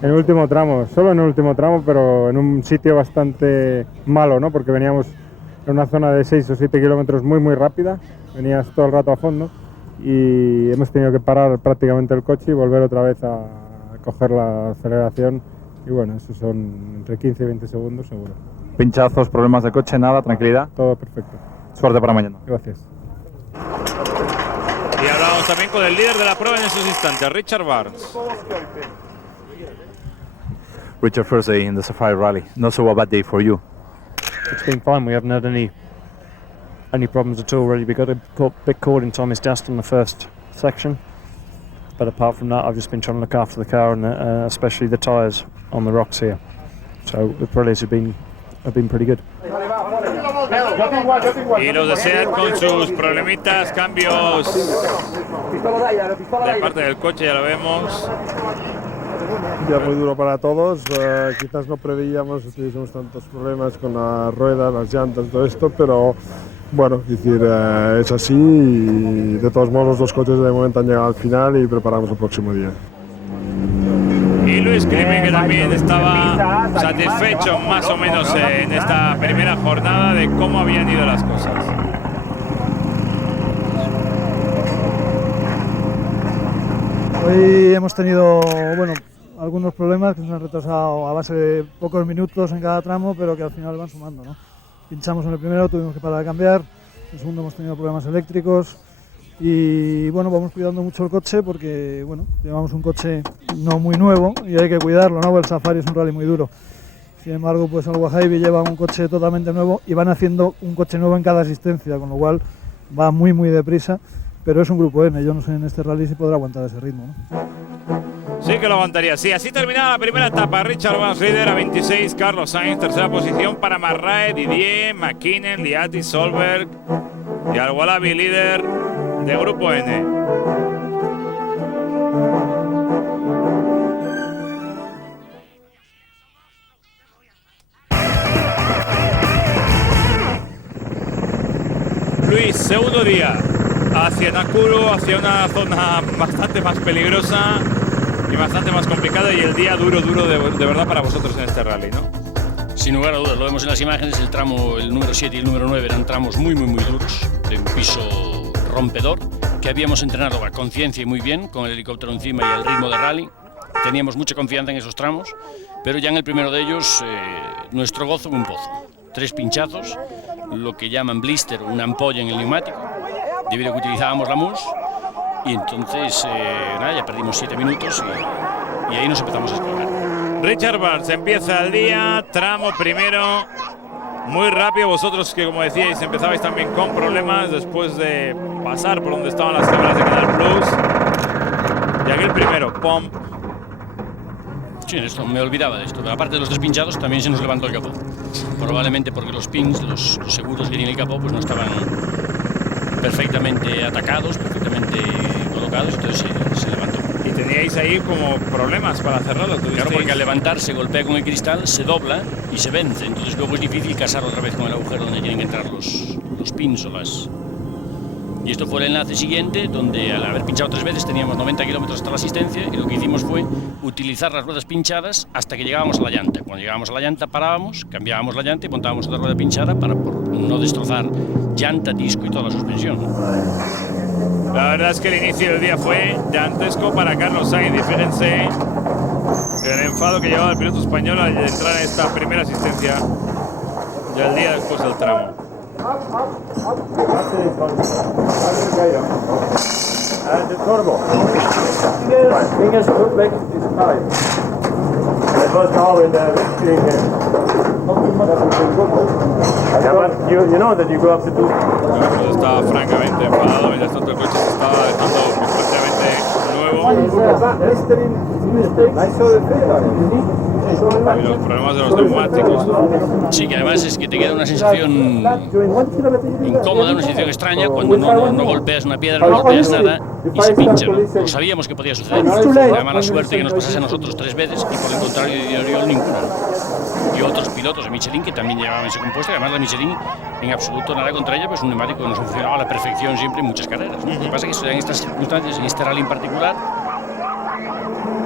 En el último tramo, solo en el último tramo, pero en un sitio bastante malo, ¿no? Porque veníamos en una zona de 6 o 7 kilómetros muy rápida, venías todo el rato a fondo y hemos tenido que parar prácticamente el coche y volver otra vez a coger la aceleración y bueno, eso son entre 15 y 20 segundos seguro. Pinchazos, problemas de coche, nada, tranquilidad. Todo perfecto. Suerte para mañana. Gracias. Y hablamos también con el líder de la prueba en esos instantes, Richard Burns. Richard, first day in the Safari Rally. Not so a bad day for you. It's been fine. We haven't had any problems at all, really. We got a bit caught in Thomas Dust on the first section. But apart from that, I've just been trying to look after the car and especially the tyres on the rocks here. So the Pirellis have been pretty good. Y los de SEAT con sus problemitas, cambios de parte del coche, ya lo vemos. Ya muy duro para todos, quizás no preveíamos que tuviésemos tantos problemas con la rueda, las llantas, todo esto, pero bueno, es decir, es así y de todos modos los dos coches de momento han llegado al final y preparamos el próximo día. Y Luis Climent, que también estaba satisfecho más o menos en esta primera jornada de cómo habían ido las cosas. Hoy hemos tenido, bueno, algunos problemas que nos han retrasado a base de pocos minutos en cada tramo, pero que al final van sumando, ¿no? Pinchamos en el primero, tuvimos que parar a cambiar, en el segundo hemos tenido problemas eléctricos y bueno, vamos cuidando mucho el coche porque bueno, llevamos un coche no muy nuevo y hay que cuidarlo, ¿no? El Safari es un rally muy duro. Sin embargo, pues el Wahhabi lleva un coche totalmente nuevo y van haciendo un coche nuevo en cada asistencia, con lo cual va muy deprisa, pero es un grupo N, yo no sé en este rally si podrá aguantar ese ritmo, ¿no? Sí que lo aguantaría, sí. Así terminaba la primera etapa. Richard Vance líder a 26, Carlos Sainz tercera posición para Marrae, Didier, McKinnon, Liati, Solberg y Al-Walabi líder de Grupo N. Luis, segundo día hacia Nakuru, hacia una zona bastante más peligrosa y bastante más complicada, y el día duro de verdad para vosotros en este rally, ¿no? Sin lugar a dudas, lo vemos en las imágenes, el tramo, el número 7 y el número 9 eran tramos muy duros, de un piso rompedor, que habíamos entrenado a conciencia y muy bien, con el helicóptero encima y el ritmo de rally. Teníamos mucha confianza en esos tramos, pero ya en el primero de ellos, nuestro gozo en un pozo. 3 pinchazos, lo que llaman blister, una ampolla en el neumático, debido a que utilizábamos la MUS. Y entonces, nada, ya perdimos 7 minutos y ahí nos empezamos a escapar. Richard Vance empieza el día, tramo primero, muy rápido. Vosotros que, como decíais, empezabais también con problemas después de pasar por donde estaban las cámaras de Canal Plus. Y aquí el primero, pom. Sí, esto, me olvidaba de esto, pero aparte de los 3 pinchados también se nos levantó el capó. Probablemente porque los pins, los seguros que tiene el capó, pues no estaban perfectamente atacados, perfectamente colocados, entonces se levantó. Y teníais ahí como problemas para cerrarlo. Claro, porque al levantar se golpea con el cristal, se dobla y se vence, entonces luego es difícil casar otra vez con el agujero donde tienen que entrar los pins o las... Y esto fue el enlace siguiente, donde al haber pinchado 3 veces teníamos 90 kilómetros hasta la asistencia, y lo que hicimos fue utilizar las ruedas pinchadas hasta que llegábamos a la llanta. Cuando llegábamos a la llanta parábamos, cambiábamos la llanta y montábamos otra rueda pinchada para no destrozar llanta, disco y toda la suspensión. La verdad es que el inicio del día fue dantesco para Carlos Sainz, y fíjense el enfado que llevaba el piloto español al entrar en esta primera asistencia ya el día después del tramo. Estaba francamente enfadado, mientras tanto el coche se estaba dejando prácticamente nuevo. Y los problemas de los neumáticos. Sí, que además es que te queda una sensación incómoda, una sensación extraña cuando no golpeas una piedra, no golpeas nada y se pincha, ¿no? Lo sabíamos que podía suceder. La mala suerte que nos pasase a nosotros 3 veces y por el contrario de Oriol ninguna. Y otros pilotos de Michelin que también llevaban ese compuesto, y además la Michelin en absoluto nada contra ella, pues un neumático que nos funcionaba a la perfección siempre en muchas carreras, ¿no? Lo que pasa es que en estas circunstancias, en este rally en particular,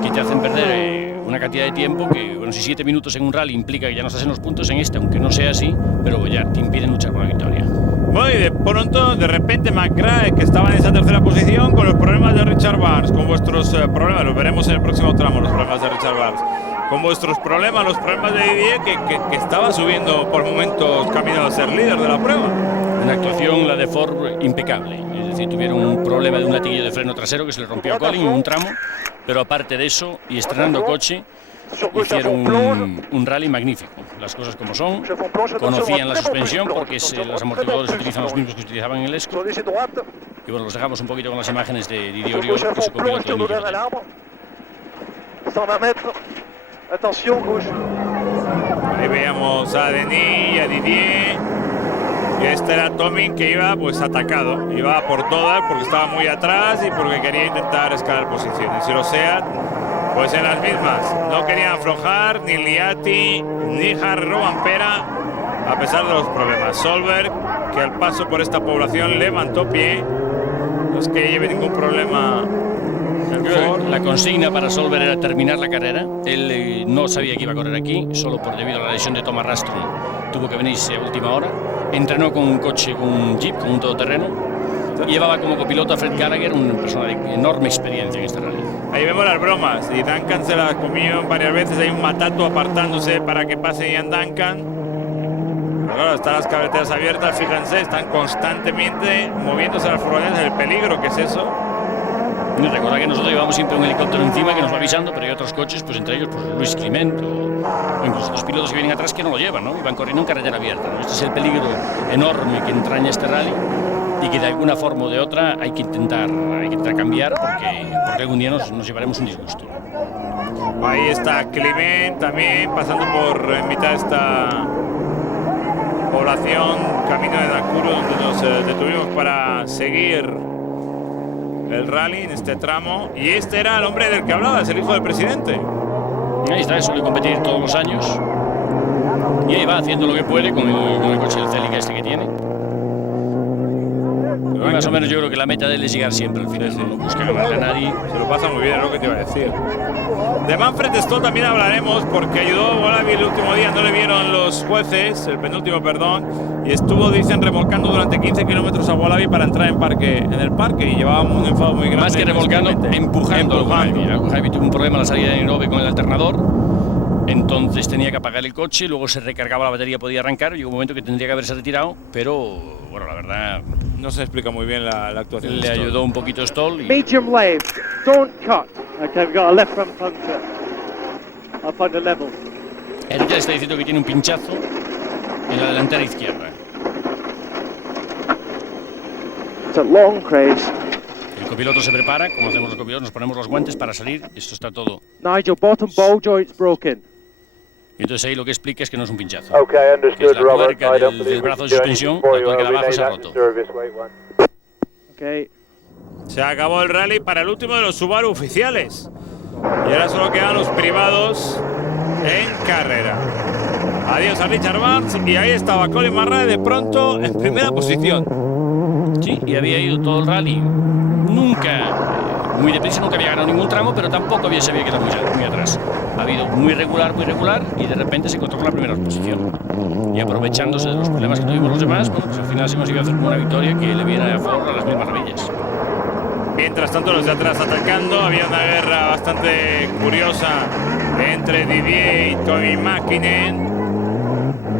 que te hacen perder una cantidad de tiempo que, bueno, si 7 minutos en un rally implica que ya no estás en los puntos, en este, aunque no sea así, pero ya te impiden luchar por la victoria. Bueno, y de pronto, de repente, McRae, que estaba en esa tercera posición, con los problemas de Richard Vance, con vuestros problemas, los veremos en el próximo tramo, los problemas de Richard Vance, con vuestros problemas, los problemas de Didier, que estaba subiendo por momentos camino a ser líder de la prueba. Una actuación, la de Ford, impecable. Es decir, tuvieron un problema de un latiguillo de freno trasero que se le rompió a Colin en un tramo, pero aparte de eso, y estrenando coche, hicieron un rally magnífico. Las cosas como son, conocían la suspensión porque los amortiguadores utilizan los mismos que utilizaban en el ESCO. Y bueno, los dejamos un poquito con las imágenes de Didier Oriol, que se copiloto de Miguel. 120 metros. Atención, gauche. Ahí veíamos a Denis y a Didier. Y este era Tomin, que iba pues atacado, iba por todas porque estaba muy atrás y porque quería intentar escalar posiciones. Y los SEAT, pues en las mismas, no querían aflojar ni Liatti ni Harry Rovanpera, a pesar de los problemas. Solberg, que al paso por esta población levantó pie, no es que lleve ningún problema. La consigna para Solberg era terminar la carrera. Él no sabía que iba a correr aquí, solo por debido a la lesión de Thomas Rastron tuvo que venirse a última hora. Entrenó con un coche, con un jeep, con un todoterreno. Y llevaba como copiloto a Fred Gallagher, una persona de enorme experiencia en este rally. Ahí vemos las bromas, y Duncan se las comió varias veces. Hay un Matato apartándose para que pase Ian Duncan. Pero claro, están las carreteras abiertas, fíjense, están constantemente moviéndose las furgonetas, el peligro que es eso. Y recuerda que nosotros llevamos siempre un helicóptero encima que nos va avisando, pero hay otros coches, pues entre ellos pues Luis Clement o incluso otros pilotos que vienen atrás que no lo llevan, ¿no? Y van corriendo en carretera abierta, ¿no? Este es el peligro enorme que entraña este rally y que de alguna forma o de otra hay que intentar cambiar porque algún día nos llevaremos un disgusto. Ahí está Clement también pasando por en mitad de esta población, camino de Nakuru, donde nos detuvimos para seguir el rally en este tramo. Y este era el hombre del que hablabas, el hijo del presidente. Ahí está, suele competir todos los años y ahí va haciendo lo que puede con el coche del Celica este que tiene. Y más o menos yo creo que la meta de él es llegar siempre al final, no busca ganarle a nadie. Se lo pasa muy bien, es lo que te iba a decir. De Manfred Stoll también hablaremos porque ayudó a Wallaby el último día, no le vieron los jueces, el penúltimo, perdón, y estuvo, dicen, remolcando durante 15 kilómetros a Wallaby para entrar en el parque y llevaba un enfado muy grande. Más que remolcando, empujando. Wallaby tuvo un problema a la salida de Nairobi con el alternador, entonces tenía que apagar el coche, luego se recargaba la batería, podía arrancar, llegó un momento que tendría que haberse retirado, pero bueno, la verdad no se explica muy bien la actuación. Le ayudó un poquito Stoll. Medium left, don't cut. Okay, we've got a left front puncture. I'll find a level. Él ya está diciendo que tiene un pinchazo en la delantera izquierda. It's a long crash. El copiloto se prepara, como hacemos los copilotos, nos ponemos los guantes para salir. Esto está todo. Nigel, bottom ball joint's broken. Y entonces ahí lo que explica es que no es un pinchazo. Okay, understood, es la tuerca del brazo de suspensión, la tuerca de abajo se ha roto. Okay. Se acabó el rally para el último de los Subaru oficiales. Y ahora solo quedan los privados en carrera. Adiós a Richard Barnes, y ahí estaba Colin McRae de pronto en primera posición. Sí, y había ido todo el rally. Nunca, muy deprisa, nunca había ganado ningún tramo, pero tampoco se había quedado muy atrás. Ha habido muy regular, y de repente se encontró con la primera posición. Y aprovechándose de los problemas que tuvimos los demás, bueno, pues al final se consiguió hacer una victoria que le viene a favor a las mil maravillas. Mientras tanto, los de atrás atacando, había una guerra bastante curiosa entre Didier y Tommy Mäkinen.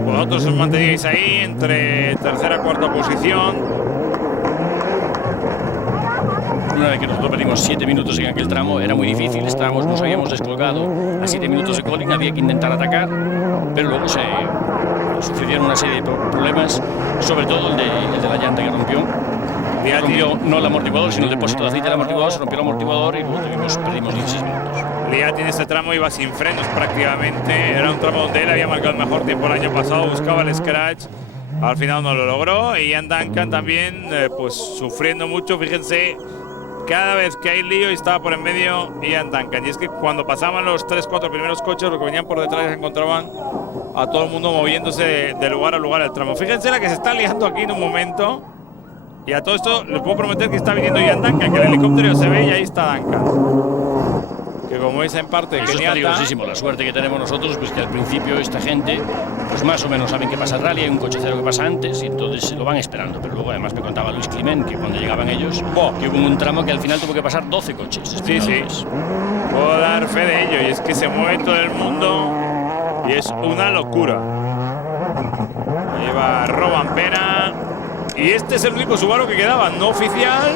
Vosotros os manteníais ahí entre tercera y cuarta posición. Una vez que nosotros perdimos 7 minutos en aquel tramo, era muy difícil, nos habíamos descolgado a 7 minutos de Colin, había que intentar atacar, pero luego se sucedieron una serie de problemas, sobre todo el de la llanta que rompió. Rompió no el amortiguador, sino el depósito de aceite del amortiguador, se rompió el amortiguador y luego perdimos 16 minutos. Liatti en este tramo iba sin frenos prácticamente, era un tramo donde él había marcado el mejor tiempo el año pasado, buscaba el scratch. Al final no lo logró, y Ian Duncan también pues sufriendo mucho. Fíjense, cada vez que hay lío estaba por en medio Ian Duncan. Y es que cuando pasaban los 3-4 primeros coches, los que venían por detrás se encontraban a todo el mundo moviéndose de lugar a lugar el tramo. Fíjense la que se está liando aquí en un momento. Y a todo esto les puedo prometer que está viniendo Ian Duncan, que el helicóptero se ve y ahí está Duncan. Que como veis en parte eso es peligrosísimo. La suerte que tenemos nosotros, pues que al principio esta gente pues más o menos saben que pasa el rally, hay un coche cero que pasa antes y entonces se lo van esperando. Pero luego además me contaba Luis Clement que cuando llegaban ellos, que hubo un tramo que al final tuvo que pasar 12 coches. Sí, sí. Puedo dar fe de ello, y es que se mueve todo el mundo y es una locura. Ahí va Rovanpera, y este es el único Subaru que quedaba no oficial.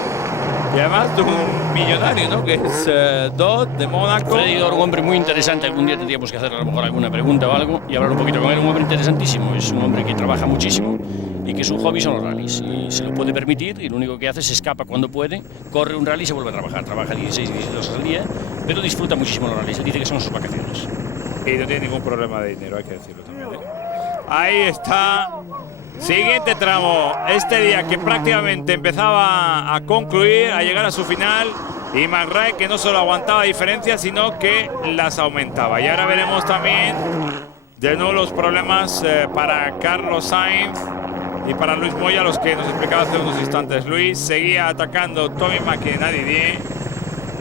Y además de un millonario, ¿no? Que es Dodd de Mónaco. Freddy Dodd, un hombre muy interesante. Algún día tendríamos que hacerle a lo mejor alguna pregunta o algo y hablar un poquito con él. Un hombre interesantísimo. Es un hombre que trabaja muchísimo y que su hobby son los rallies. Y se lo puede permitir, y lo único que hace es se escapa cuando puede, corre un rally y se vuelve a trabajar. Trabaja 16 y 17 horas al día, pero disfruta muchísimo los rallies. Él dice que son sus vacaciones. Y no tiene ningún problema de dinero, hay que decirlo también, ¿eh? Ahí está Siguiente tramo, este día que prácticamente empezaba a concluir, a llegar a su final, y McRae que no solo aguantaba diferencias, sino que las aumentaba. Y ahora veremos también de nuevo los problemas para Carlos Sainz y para Luis Moya, los que nos explicaba hace unos instantes. Luis seguía atacando Tommy Mäkinen a Didier.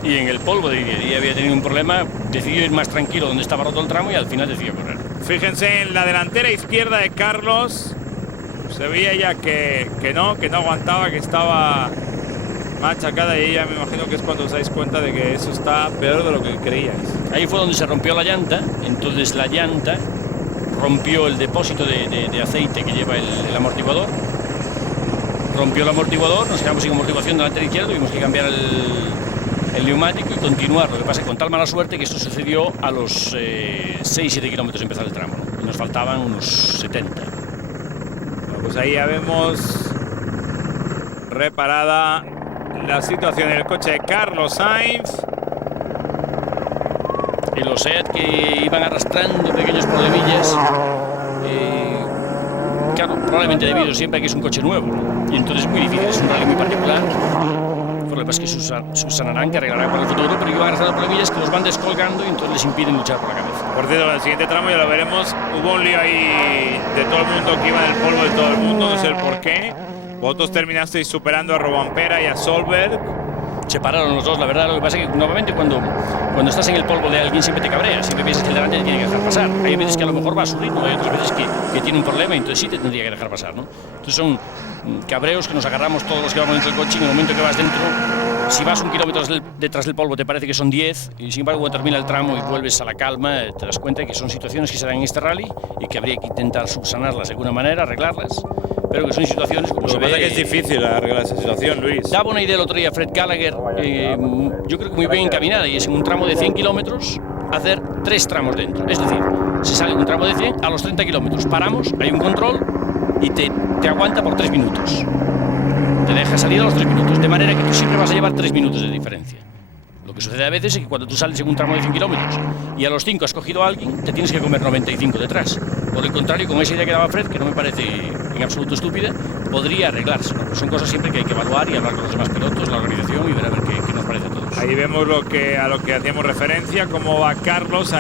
Y en el polvo de Didier había tenido un problema, decidió ir más tranquilo donde estaba roto el tramo y al final decidió correr. Fíjense en la delantera izquierda de Carlos, se veía ya que no aguantaba, que estaba machacada, y ella me imagino que es cuando os dais cuenta de que eso está peor de lo que creíais. Ahí fue donde se rompió la llanta, entonces la llanta rompió el depósito de aceite que lleva el amortiguador, rompió el amortiguador, nos quedamos sin amortiguación delantera izquierda, tuvimos que cambiar el neumático y continuar. Lo que pasa es que con tal mala suerte que esto sucedió a los 6-7 kilómetros de empezar el tramo, ¿no? Y nos faltaban unos 70. Bueno, pues ahí ya vemos reparada la situación del coche de Carlos Sainz. Y los SEAT que iban arrastrando pequeños problemillas, claro, probablemente debido siempre a que es un coche nuevo, ¿no? Y entonces es muy difícil, es un rally muy particular. Por lo que pasa es que subsanarán, que arreglarán para el futuro, pero iban arrastrando problemillas que los van descolgando y entonces les impiden luchar por la cabeza. Por cierto, en el siguiente tramo ya lo veremos, hubo un lío ahí de todo el mundo, que iba en el polvo de todo el mundo, no sé el por qué. Vosotros terminasteis superando a Rovanpera y a Solberg. Se pararon los dos, la verdad. Lo que pasa es que normalmente cuando estás en el polvo de alguien siempre te cabreas, siempre piensas que el delante te tiene que dejar pasar. Hay veces que a lo mejor va a su ritmo, hay otras veces que tiene un problema y entonces sí te tendría que dejar pasar, ¿no? Entonces son cabreos que nos agarramos todos los que vamos dentro del coche, y en el momento que vas dentro, si vas 1 kilómetro detrás del polvo te parece que son 10, y sin embargo cuando termina el tramo y vuelves a la calma te das cuenta de que son situaciones que se dan en este rally y que habría que intentar subsanarlas de alguna manera, arreglarlas, pero que son situaciones como Lo que pasa es que es difícil arreglar esa situación, Luis. Daba una idea el otro día Fred Gallagher, yo creo que muy bien encaminada, y es en un tramo de 100 kilómetros hacer 3 tramos dentro. Es decir, se sale un tramo de 100 a los 30 kilómetros, paramos, hay un control y te aguanta por 3 minutos. Te deja salir a los 3 minutos, de manera que tú siempre vas a llevar 3 minutos de diferencia. Lo que sucede a veces es que cuando tú sales en un tramo de 100 kilómetros y a los 5 has cogido a alguien, te tienes que comer 95 detrás. Por el contrario, con esa idea que daba Fred, que no me parece en absoluto estúpida, podría arreglarse, ¿no? Pues son cosas siempre que hay que evaluar y hablar con los demás pilotos, la organización, y ver a ver qué nos parece a todos. Ahí vemos a lo que hacíamos referencia, cómo va Carlos,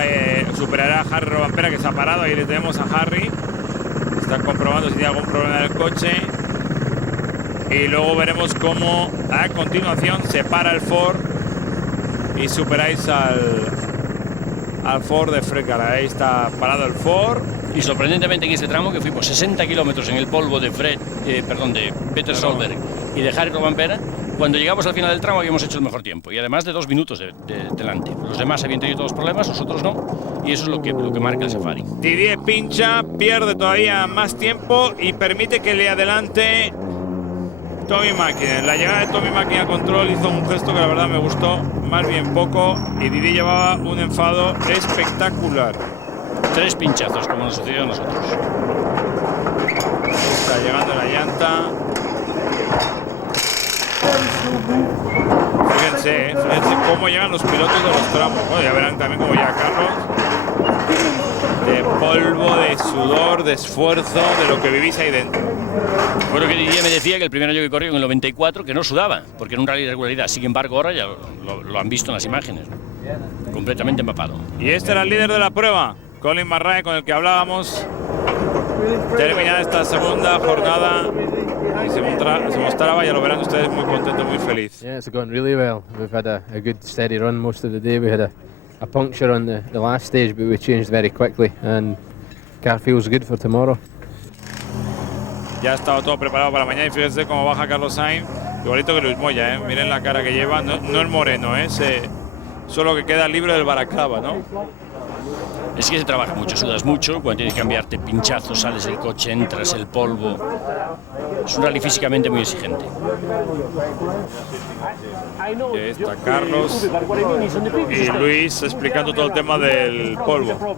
superará a Harry Rovanpera, que se ha parado. Ahí le tenemos a Harry, están comprobando si tiene algún problema en el coche. Y luego veremos cómo a continuación se para el Ford y superáis al Ford de Fred Gallagher. Ahí está parado el Ford. Y sorprendentemente en este tramo, que fuimos 60 kilómetros en el polvo de Peter Solberg y de Harry Rovanpera, cuando llegamos al final del tramo habíamos hecho el mejor tiempo, y además de 2 minutos delante. Los demás habían tenido todos los problemas, nosotros no, y eso es lo que marca el Safari. Didier pincha, pierde todavía más tiempo y permite que le adelante Tommy Mäkinen. La llegada de Tommy Mäkinen al control hizo un gesto que la verdad me gustó más bien poco, y Didier llevaba un enfado espectacular. 3 pinchazos, como nos sucedió a nosotros. Está llegando la llanta. Fíjense cómo llegan los pilotos de los tramos. Bueno, ya verán también cómo llega Carlos. De polvo, de sudor, de esfuerzo, de lo que vivís ahí dentro. Bueno, que Didier me decía que el primer año que corrió en el 94 que no sudaba, porque era un rally de regularidad. Sin embargo, ahora ya lo han visto en las imágenes, ¿no? Completamente empapado. Y este era el líder de la prueba, Colin McRae, con el que hablábamos. Terminada esta segunda jornada, y se mostraba, ya lo verán ustedes, muy contento, muy feliz. Yeah, it's gone really well. We've had a good steady run most of the day. We had a puncture on the last stage, but we changed very quickly, and car feels good for tomorrow. Ya estaba todo preparado para mañana, y fíjense cómo baja Carlos Sainz, igualito que Luis Moya, miren la cara que lleva, no el moreno, solo que queda libre del balaclava, ¿no? Es que se trabaja mucho, sudas mucho, cuando tienes que cambiarte pinchazos, sales del coche, entras, el polvo. Es un rally físicamente muy exigente. Y ahí está Carlos y Luis explicando todo el tema del polvo.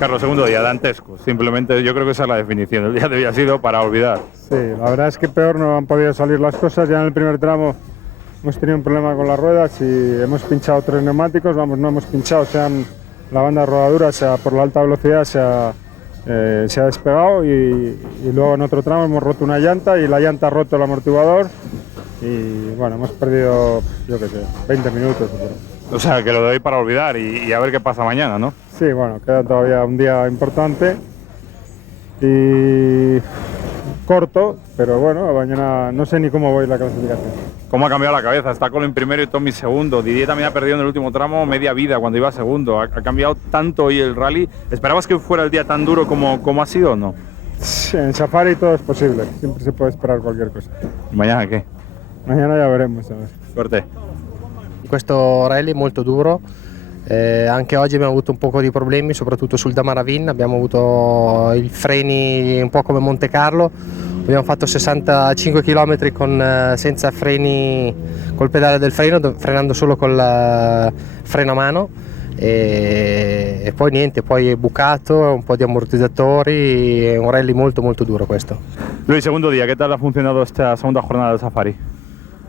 Carlos, segundo día, dantesco. Simplemente yo creo que esa es la definición. El día de hoy ha sido para olvidar. Sí, la verdad es que peor no han podido salir las cosas. Ya en el primer tramo hemos tenido un problema con las ruedas y hemos pinchado 3 neumáticos. Vamos, no hemos pinchado, se han la banda de rodadura por la alta velocidad se ha despegado y luego en otro tramo hemos roto una llanta y la llanta ha roto el amortiguador y bueno, hemos perdido, yo qué sé, 20 minutos. O sea, que lo doy para olvidar y a ver qué pasa mañana, ¿no? Sí, bueno, queda todavía un día importante y corto, pero bueno, mañana no sé ni cómo voy la clasificación. ¿Cómo ha cambiado la cabeza? Está Colin primero y Tommy segundo. Didier también ha perdido en el último tramo media vida cuando iba segundo. Ha cambiado tanto hoy el rally. ¿Esperabas que fuera el día tan duro como ha sido o no? Sí, en Safari todo es posible, siempre se puede esperar cualquier cosa. ¿Y mañana qué? Mañana ya veremos. A ver. Suerte. Questo rally è molto duro, anche oggi abbiamo avuto un po' di problemi, soprattutto sul Damaravin, abbiamo avuto i freni un po' come Monte Carlo, abbiamo fatto 65 km senza freni col pedale del freno, frenando solo col freno a mano e poi niente, poi bucato, un po' di ammortizzatori, è un rally molto duro questo. Luis, segundo día, ¿qué tal ha funcionado esta segunda jornada del Safari?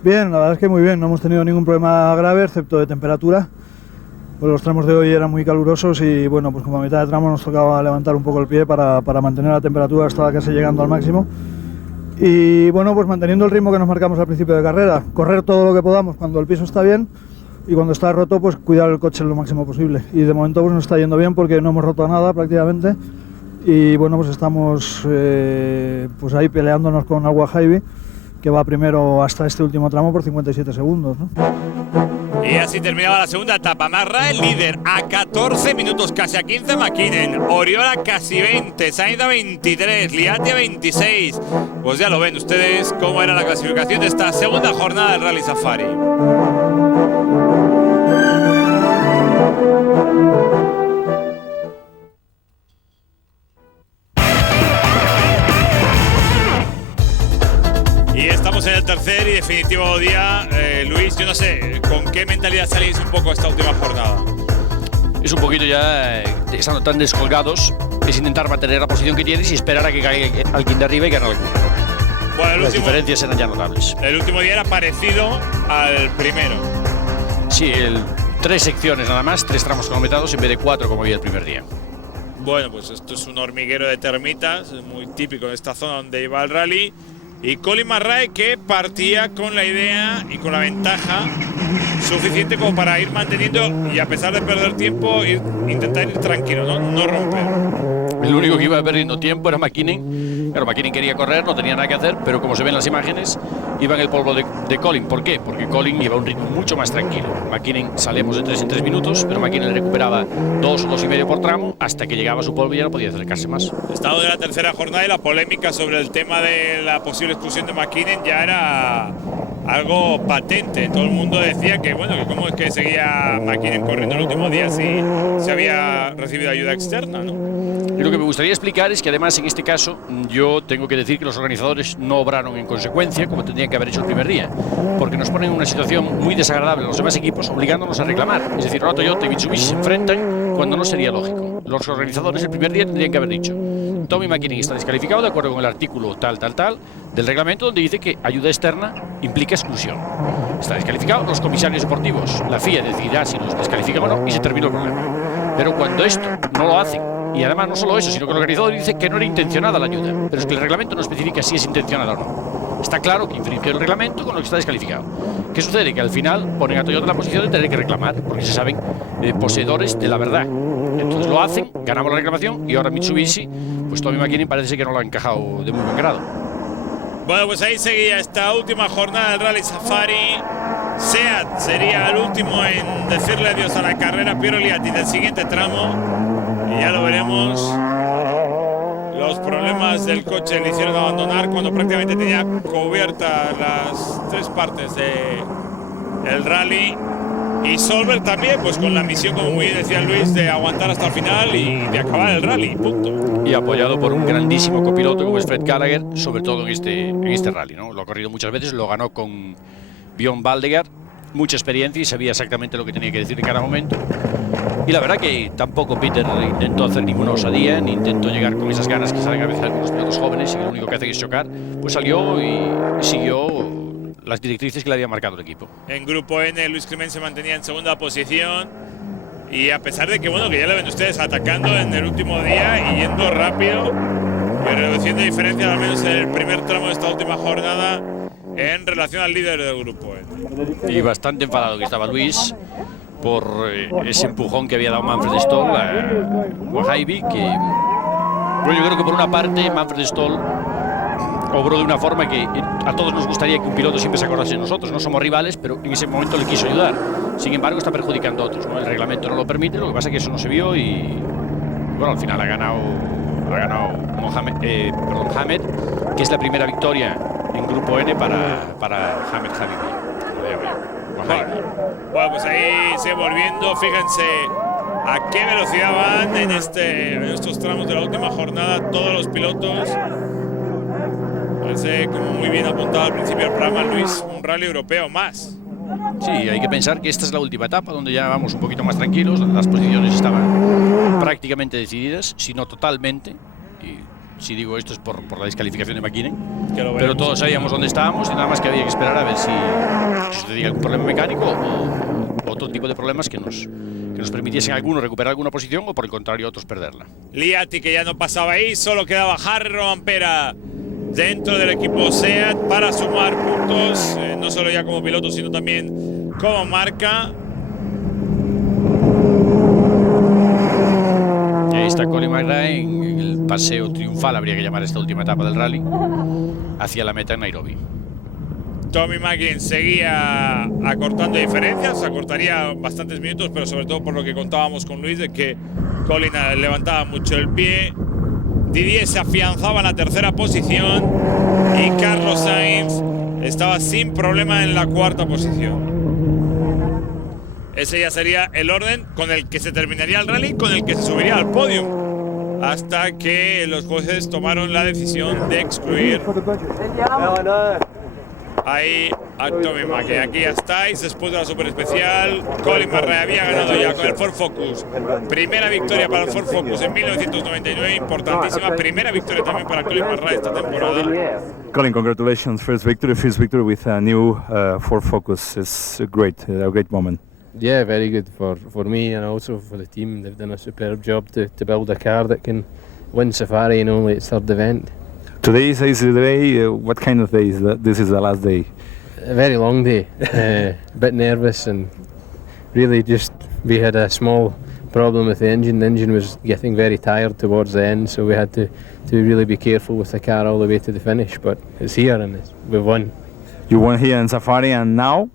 Bien, la verdad es que muy bien, no hemos tenido ningún problema grave excepto de temperatura. Pues los tramos de hoy eran muy calurosos y bueno, pues como a mitad de tramo nos tocaba levantar un poco el pie para mantener la temperatura, estaba casi llegando al máximo. Y bueno, pues manteniendo el ritmo que nos marcamos al principio de carrera, correr todo lo que podamos cuando el piso está bien y cuando está roto pues cuidar el coche lo máximo posible. Y de momento pues nos está yendo bien porque no hemos roto nada prácticamente y bueno, pues estamos pues ahí peleándonos con Agua Javi, que va primero hasta este último tramo por 57 segundos, ¿no? Y así terminaba la segunda etapa. Marra el líder a 14 minutos, casi a 15 McKinnon. Oriola casi 20, Sainz a 23, Liatti a 26. Pues ya lo ven ustedes cómo era la clasificación de esta segunda jornada del Rally Safari. Y estamos en el tercer y definitivo día. Luis, yo no sé, ¿con qué mentalidad salís un poco esta última jornada? Es un poquito ya, estando tan descolgados, es intentar mantener la posición que tienes y esperar a que caiga alguien de arriba y ganar el curva. Bueno, las diferencias eran ya notables. El último día era parecido al primero. Sí, 3 secciones nada más, 3 tramos cronometrados en vez de 4 como había el primer día. Bueno, pues esto es un hormiguero de termitas, es muy típico en esta zona donde iba el rally. Y Colin Marrae, que partía con la idea y con la ventaja suficiente como para ir manteniendo y a pesar de perder tiempo, intentar ir tranquilo, no romper. El único que iba perdiendo tiempo era McKinnon. Claro, McKinnon quería correr, no tenía nada que hacer, pero como se ven las imágenes, iba en el polvo de Colin. ¿Por qué? Porque Colin lleva un ritmo mucho más tranquilo. McKinnon salíamos de 3 en 3 minutos, pero McKinnon le recuperaba 2 o 2,5 por tramo hasta que llegaba a su polvo y ya no podía acercarse más. Estado de la tercera jornada y la polémica sobre el tema de la posible exclusión de McKinnon ya era algo patente. Todo el mundo decía que, bueno, que cómo es que seguía McKinnon corriendo el último día si se había recibido ayuda externa, ¿no? Y lo que me gustaría explicar es que además en este caso yo tengo que decir que los organizadores no obraron en consecuencia como tendrían que haber hecho el primer día, porque nos ponen en una situación muy desagradable a los demás equipos obligándonos a reclamar. Es decir, ahora Toyota y Mitsubishi se enfrentan cuando no sería lógico. Los organizadores el primer día tendrían que haber dicho: Tommy McKinnon está descalificado de acuerdo con el artículo tal del reglamento, donde dice que ayuda externa implica exclusión. Está descalificado, los comisarios deportivos, la FIA decidirá si los descalifican o no y se terminó el problema. Pero cuando esto no lo hacen, y además no solo eso, sino que el organizador dice que no era intencionada la ayuda, pero es que el reglamento no especifica si es intencionada o no. Está claro que infringió el reglamento con lo que está descalificado. ¿Qué sucede? Que al final ponen a Toyota en la posición de tener que reclamar, porque se saben poseedores de la verdad. Entonces lo hacen, ganamos la reclamación y ahora Mitsubishi, pues Tommy McKinnon parece que no lo ha encajado de muy buen grado. Bueno, pues ahí seguía esta última jornada del Rally Safari. Seat sería el último en decirle adiós a la carrera. Piero Liatti del siguiente tramo. Y ya lo veremos. Los problemas del coche le hicieron abandonar cuando prácticamente tenía cubiertas las 3 partes del rally. Y Solberg también, pues con la misión, como muy bien decía Luis, de aguantar hasta el final y de acabar el rally, punto. Y apoyado por un grandísimo copiloto como es Fred Gallagher, sobre todo en este rally, ¿no? Lo ha corrido muchas veces, lo ganó con Bjorn Valdegar, mucha experiencia y sabía exactamente lo que tenía que decir en cada momento. Y la verdad que tampoco Peter intentó hacer ninguna osadía, ni intentó llegar con esas ganas que salen a veces con los pilotos jóvenes y que lo único que hacen es chocar. Pues salió y siguió las directrices que le había marcado el equipo. En grupo N, Luis Climent se mantenía en segunda posición Y a pesar de que, bueno, que ya lo ven ustedes atacando en el último día y yendo rápido y reduciendo diferencias, al menos en el primer tramo de esta última jornada, en relación al líder del grupo. Y bastante enfadado que estaba Luis por ese empujón que había dado Manfred Stoll a Wahaybi, que bueno, yo creo que por una parte Manfred Stoll obró de una forma que a todos nos gustaría que un piloto siempre se acordase de nosotros. No somos rivales, pero en ese momento le quiso ayudar. Sin embargo, está perjudicando a otros, ¿no? El reglamento no lo permite, lo que pasa es que eso no se vio y bueno, al final ha ganado Hamed, que es la primera victoria en Grupo N para Hamed Habibi. Bueno, pues ahí sigue volviendo. Fíjense a qué velocidad van en estos tramos de la última jornada todos los pilotos. Parece, como muy bien apuntado al principio del programa, Luis, un rally europeo más. Sí, hay que pensar que esta es la última etapa donde ya vamos un poquito más tranquilos. Las posiciones estaban prácticamente decididas, si no totalmente. Y si digo esto es por la descalificación de McKinnon. Pero todos sabíamos dónde estábamos y nada más que había que esperar a ver si sucedía algún problema mecánico o otro tipo de problemas que nos permitiesen a algunos recuperar alguna posición o por el contrario a otros perderla. Liati, que ya no pasaba ahí, solo quedaba Harry Robampera dentro del equipo SEAT para sumar puntos, no solo ya como piloto, sino también como marca. Y ahí está Colin McRae en el paseo triunfal, habría que llamar esta última etapa del rally, hacia la meta en Nairobi. Tommy McKinnon seguía acortando diferencias, acortaría bastantes minutos, pero sobre todo por lo que contábamos con Luis, de que Colin levantaba mucho el pie. Didier se afianzaba en la tercera posición y Carlos Sainz estaba sin problema en la cuarta posición. Ese ya sería el orden con el que se terminaría el rally, con el que se subiría al podio, hasta que los jueces tomaron la decisión de excluir ahí a Tommy McKinnon. Aquí ya estáis, después de la super especial. Colin McRae había ganado ya con el Ford Focus. Primera victoria para el Ford Focus en 1999, importantísima. Primera victoria también para Colin McRae esta temporada. Colin, congratulations, first victory with a new Ford Focus. It's a great moment. Yeah, very good for me and also for the team. They've done a superb job to build a car that can win Safari in only its third event. Today is the day. What kind of day is that? This is the last day. A very long day. A bit nervous and really just we had a small problem with the engine. The engine was getting very tired towards the end, so we had to really be careful with the car all the way to the finish. But it's here and we've won. You won here in Safari, and now,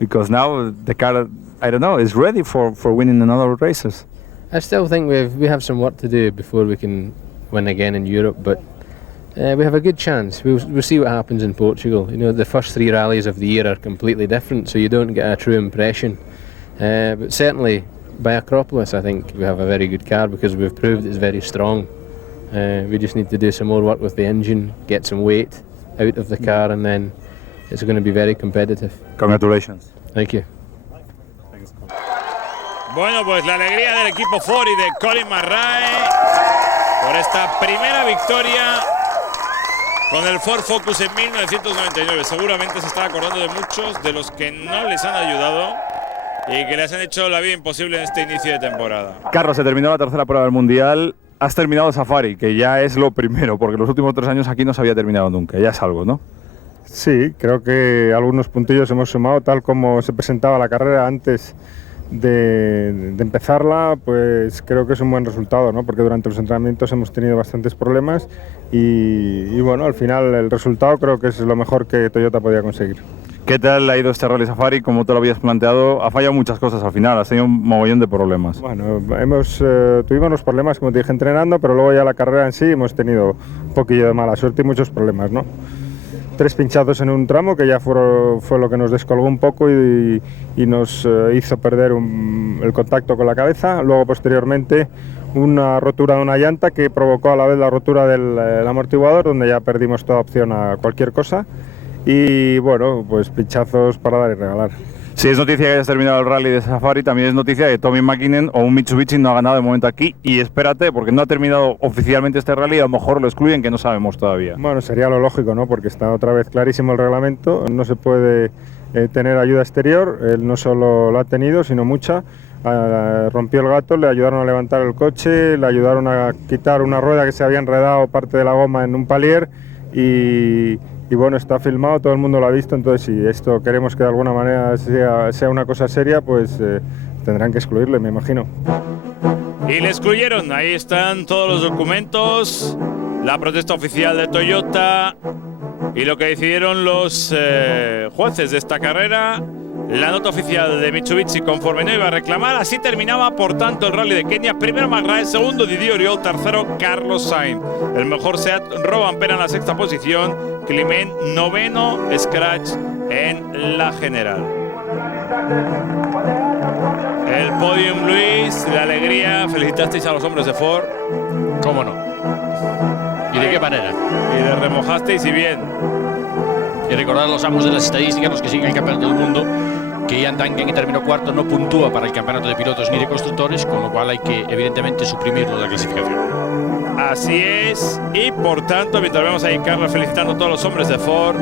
because now the car, I don't know, is ready for winning another races. I still think we have some work to do before we can win again in Europe, but we have a good chance. We'll see what happens in Portugal. You know, the first 3 rallies of the year are completely different, so you don't get a true impression. But certainly by Acropolis, I think we have a very good car because we've proved it's very strong. We just need to do some more work with the engine, get some weight out of the car, and then it's going to be very competitive. Congratulations. Thank you. Bueno, pues la alegría del equipo Ford y de Colin McRae por esta primera victoria con el Ford Focus en 1999. Seguramente se está acordando de muchos de los que no les han ayudado y que les han hecho la vida imposible en este inicio de temporada. Carlos, se terminó la tercera prueba del Mundial. Has terminado Safari, que ya es lo primero, porque los últimos 3 años aquí no se había terminado nunca. Ya es algo, ¿no? Sí, creo que algunos puntillos hemos sumado, tal como se presentaba la carrera antes de empezarla, pues creo que es un buen resultado, ¿no? Porque durante los entrenamientos hemos tenido bastantes problemas y bueno, al final el resultado creo que es lo mejor que Toyota podía conseguir. ¿Qué tal ha ido este Rally Safari? Como te lo habías planteado, ha fallado muchas cosas al final, has tenido un mogollón de problemas. Bueno, tuvimos los problemas, como te dije, entrenando, pero luego ya la carrera en sí hemos tenido un poquillo de mala suerte y muchos problemas, ¿no? 3 pinchazos en un tramo que ya fue lo que nos descolgó un poco y nos hizo perder el contacto con la cabeza. Luego, posteriormente, una rotura de una llanta que provocó a la vez la rotura del amortiguador, donde ya perdimos toda opción a cualquier cosa. Y bueno, pues pinchazos para dar y regalar. Si es noticia que hayas terminado el Rally de Safari, también es noticia que Tommy McKinnon o un Mitsubishi no ha ganado de momento aquí. Y espérate, porque no ha terminado oficialmente este Rally, a lo mejor lo excluyen, que no sabemos todavía. Bueno, sería lo lógico, ¿no? Porque está otra vez clarísimo el reglamento, no se puede tener ayuda exterior, él no solo la ha tenido, sino mucha. rompió el gato, le ayudaron a levantar el coche, le ayudaron a quitar una rueda que se había enredado parte de la goma en un palier y bueno, está filmado, todo el mundo lo ha visto, entonces si esto queremos que de alguna manera sea una cosa seria, pues tendrán que excluirle, me imagino. Y le excluyeron, ahí están todos los documentos, la protesta oficial de Toyota y lo que decidieron los jueces de esta carrera, la nota oficial de Mitsubishi conforme no iba a reclamar. Así terminaba, por tanto, el Rally de Kenia. Primero McRae, segundo Didier Oriol, tercero Carlos Sainz. El mejor Seat, Roban Pera en la sexta posición, Climent noveno, Scratch en la general. El podium, Luis, la alegría. Felicitasteis a los hombres de Ford. ¿Cómo no? ¿Y de qué manera? Y le remojasteis y bien. Y recordar a los amos de las estadísticas, los que siguen el campeonato del mundo, que Ian Duncan, que terminó cuarto, no puntúa para el campeonato de pilotos ni de constructores, con lo cual hay que evidentemente suprimirlo de la clasificación. Así es, y por tanto, mientras vemos ahí Carlos felicitando a todos los hombres de Ford,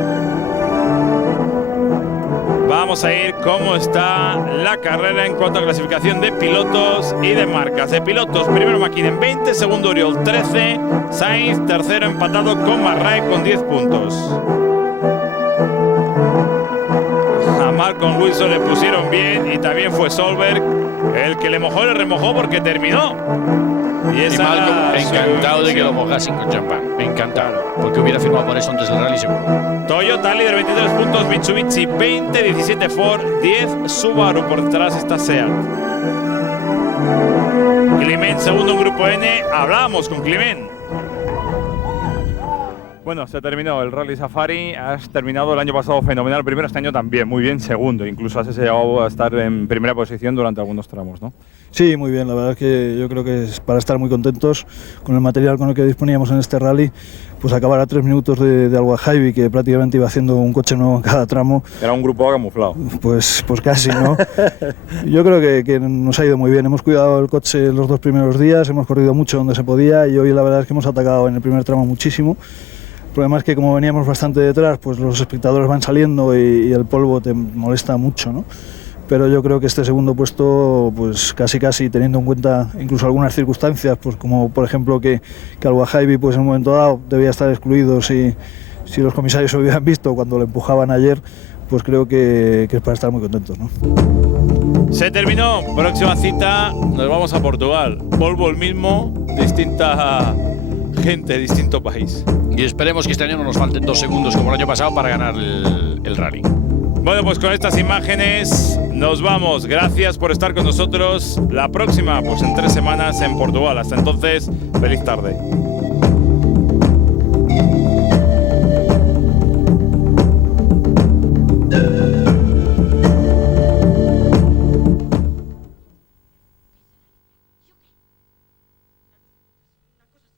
vamos a ir cómo está la carrera en cuanto a clasificación de pilotos y de marcas. De pilotos, primero McKinnon 20, segundo Oriol 13, Sainz tercero empatado con McRae con 10 puntos. A Malcolm Wilson le pusieron bien y también fue Solberg el que le mojó, le remojó porque terminó. Y Malcolm encantado de que lo mojasen con champán, encantado, porque hubiera firmado por eso antes del rally seguro. Toyota líder 23 puntos, Mitsubishi 20, 17 Ford, 10 Subaru, por detrás está Seat. Climent segundo en grupo N, hablábamos con Climent. Bueno, se terminó el Rally Safari, has terminado el año pasado fenomenal, primero este año también, muy bien, segundo, incluso has llegado a estar en primera posición durante algunos tramos, ¿no? Sí, muy bien, la verdad es que yo creo que es para estar muy contentos con el material con el que disponíamos en este rally, pues acabar a 3 minutos de Al-Wahhabi, que prácticamente iba haciendo un coche nuevo en cada tramo. Era un grupo camuflado. Pues casi, ¿no? Yo creo que nos ha ido muy bien, hemos cuidado el coche los 2 primeros días, hemos corrido mucho donde se podía y hoy la verdad es que hemos atacado en el primer tramo muchísimo. El problema es que como veníamos bastante detrás, pues los espectadores van saliendo y el polvo te molesta mucho, ¿no? Pero yo creo que este segundo puesto, pues casi teniendo en cuenta incluso algunas circunstancias, pues como por ejemplo que Al-Wahhabi pues en un momento dado debía estar excluido si los comisarios se lo hubieran visto cuando lo empujaban ayer, pues creo que es para estar muy contentos, ¿no? Se terminó, próxima cita, nos vamos a Portugal. Polvo el mismo, distinta gente, distinto país. Y esperemos que este año no nos falten 2 segundos como el año pasado para ganar el rally. Bueno, pues con estas imágenes nos vamos. Gracias por estar con nosotros. La próxima, pues en 3 semanas en Portugal. Hasta entonces, feliz tarde.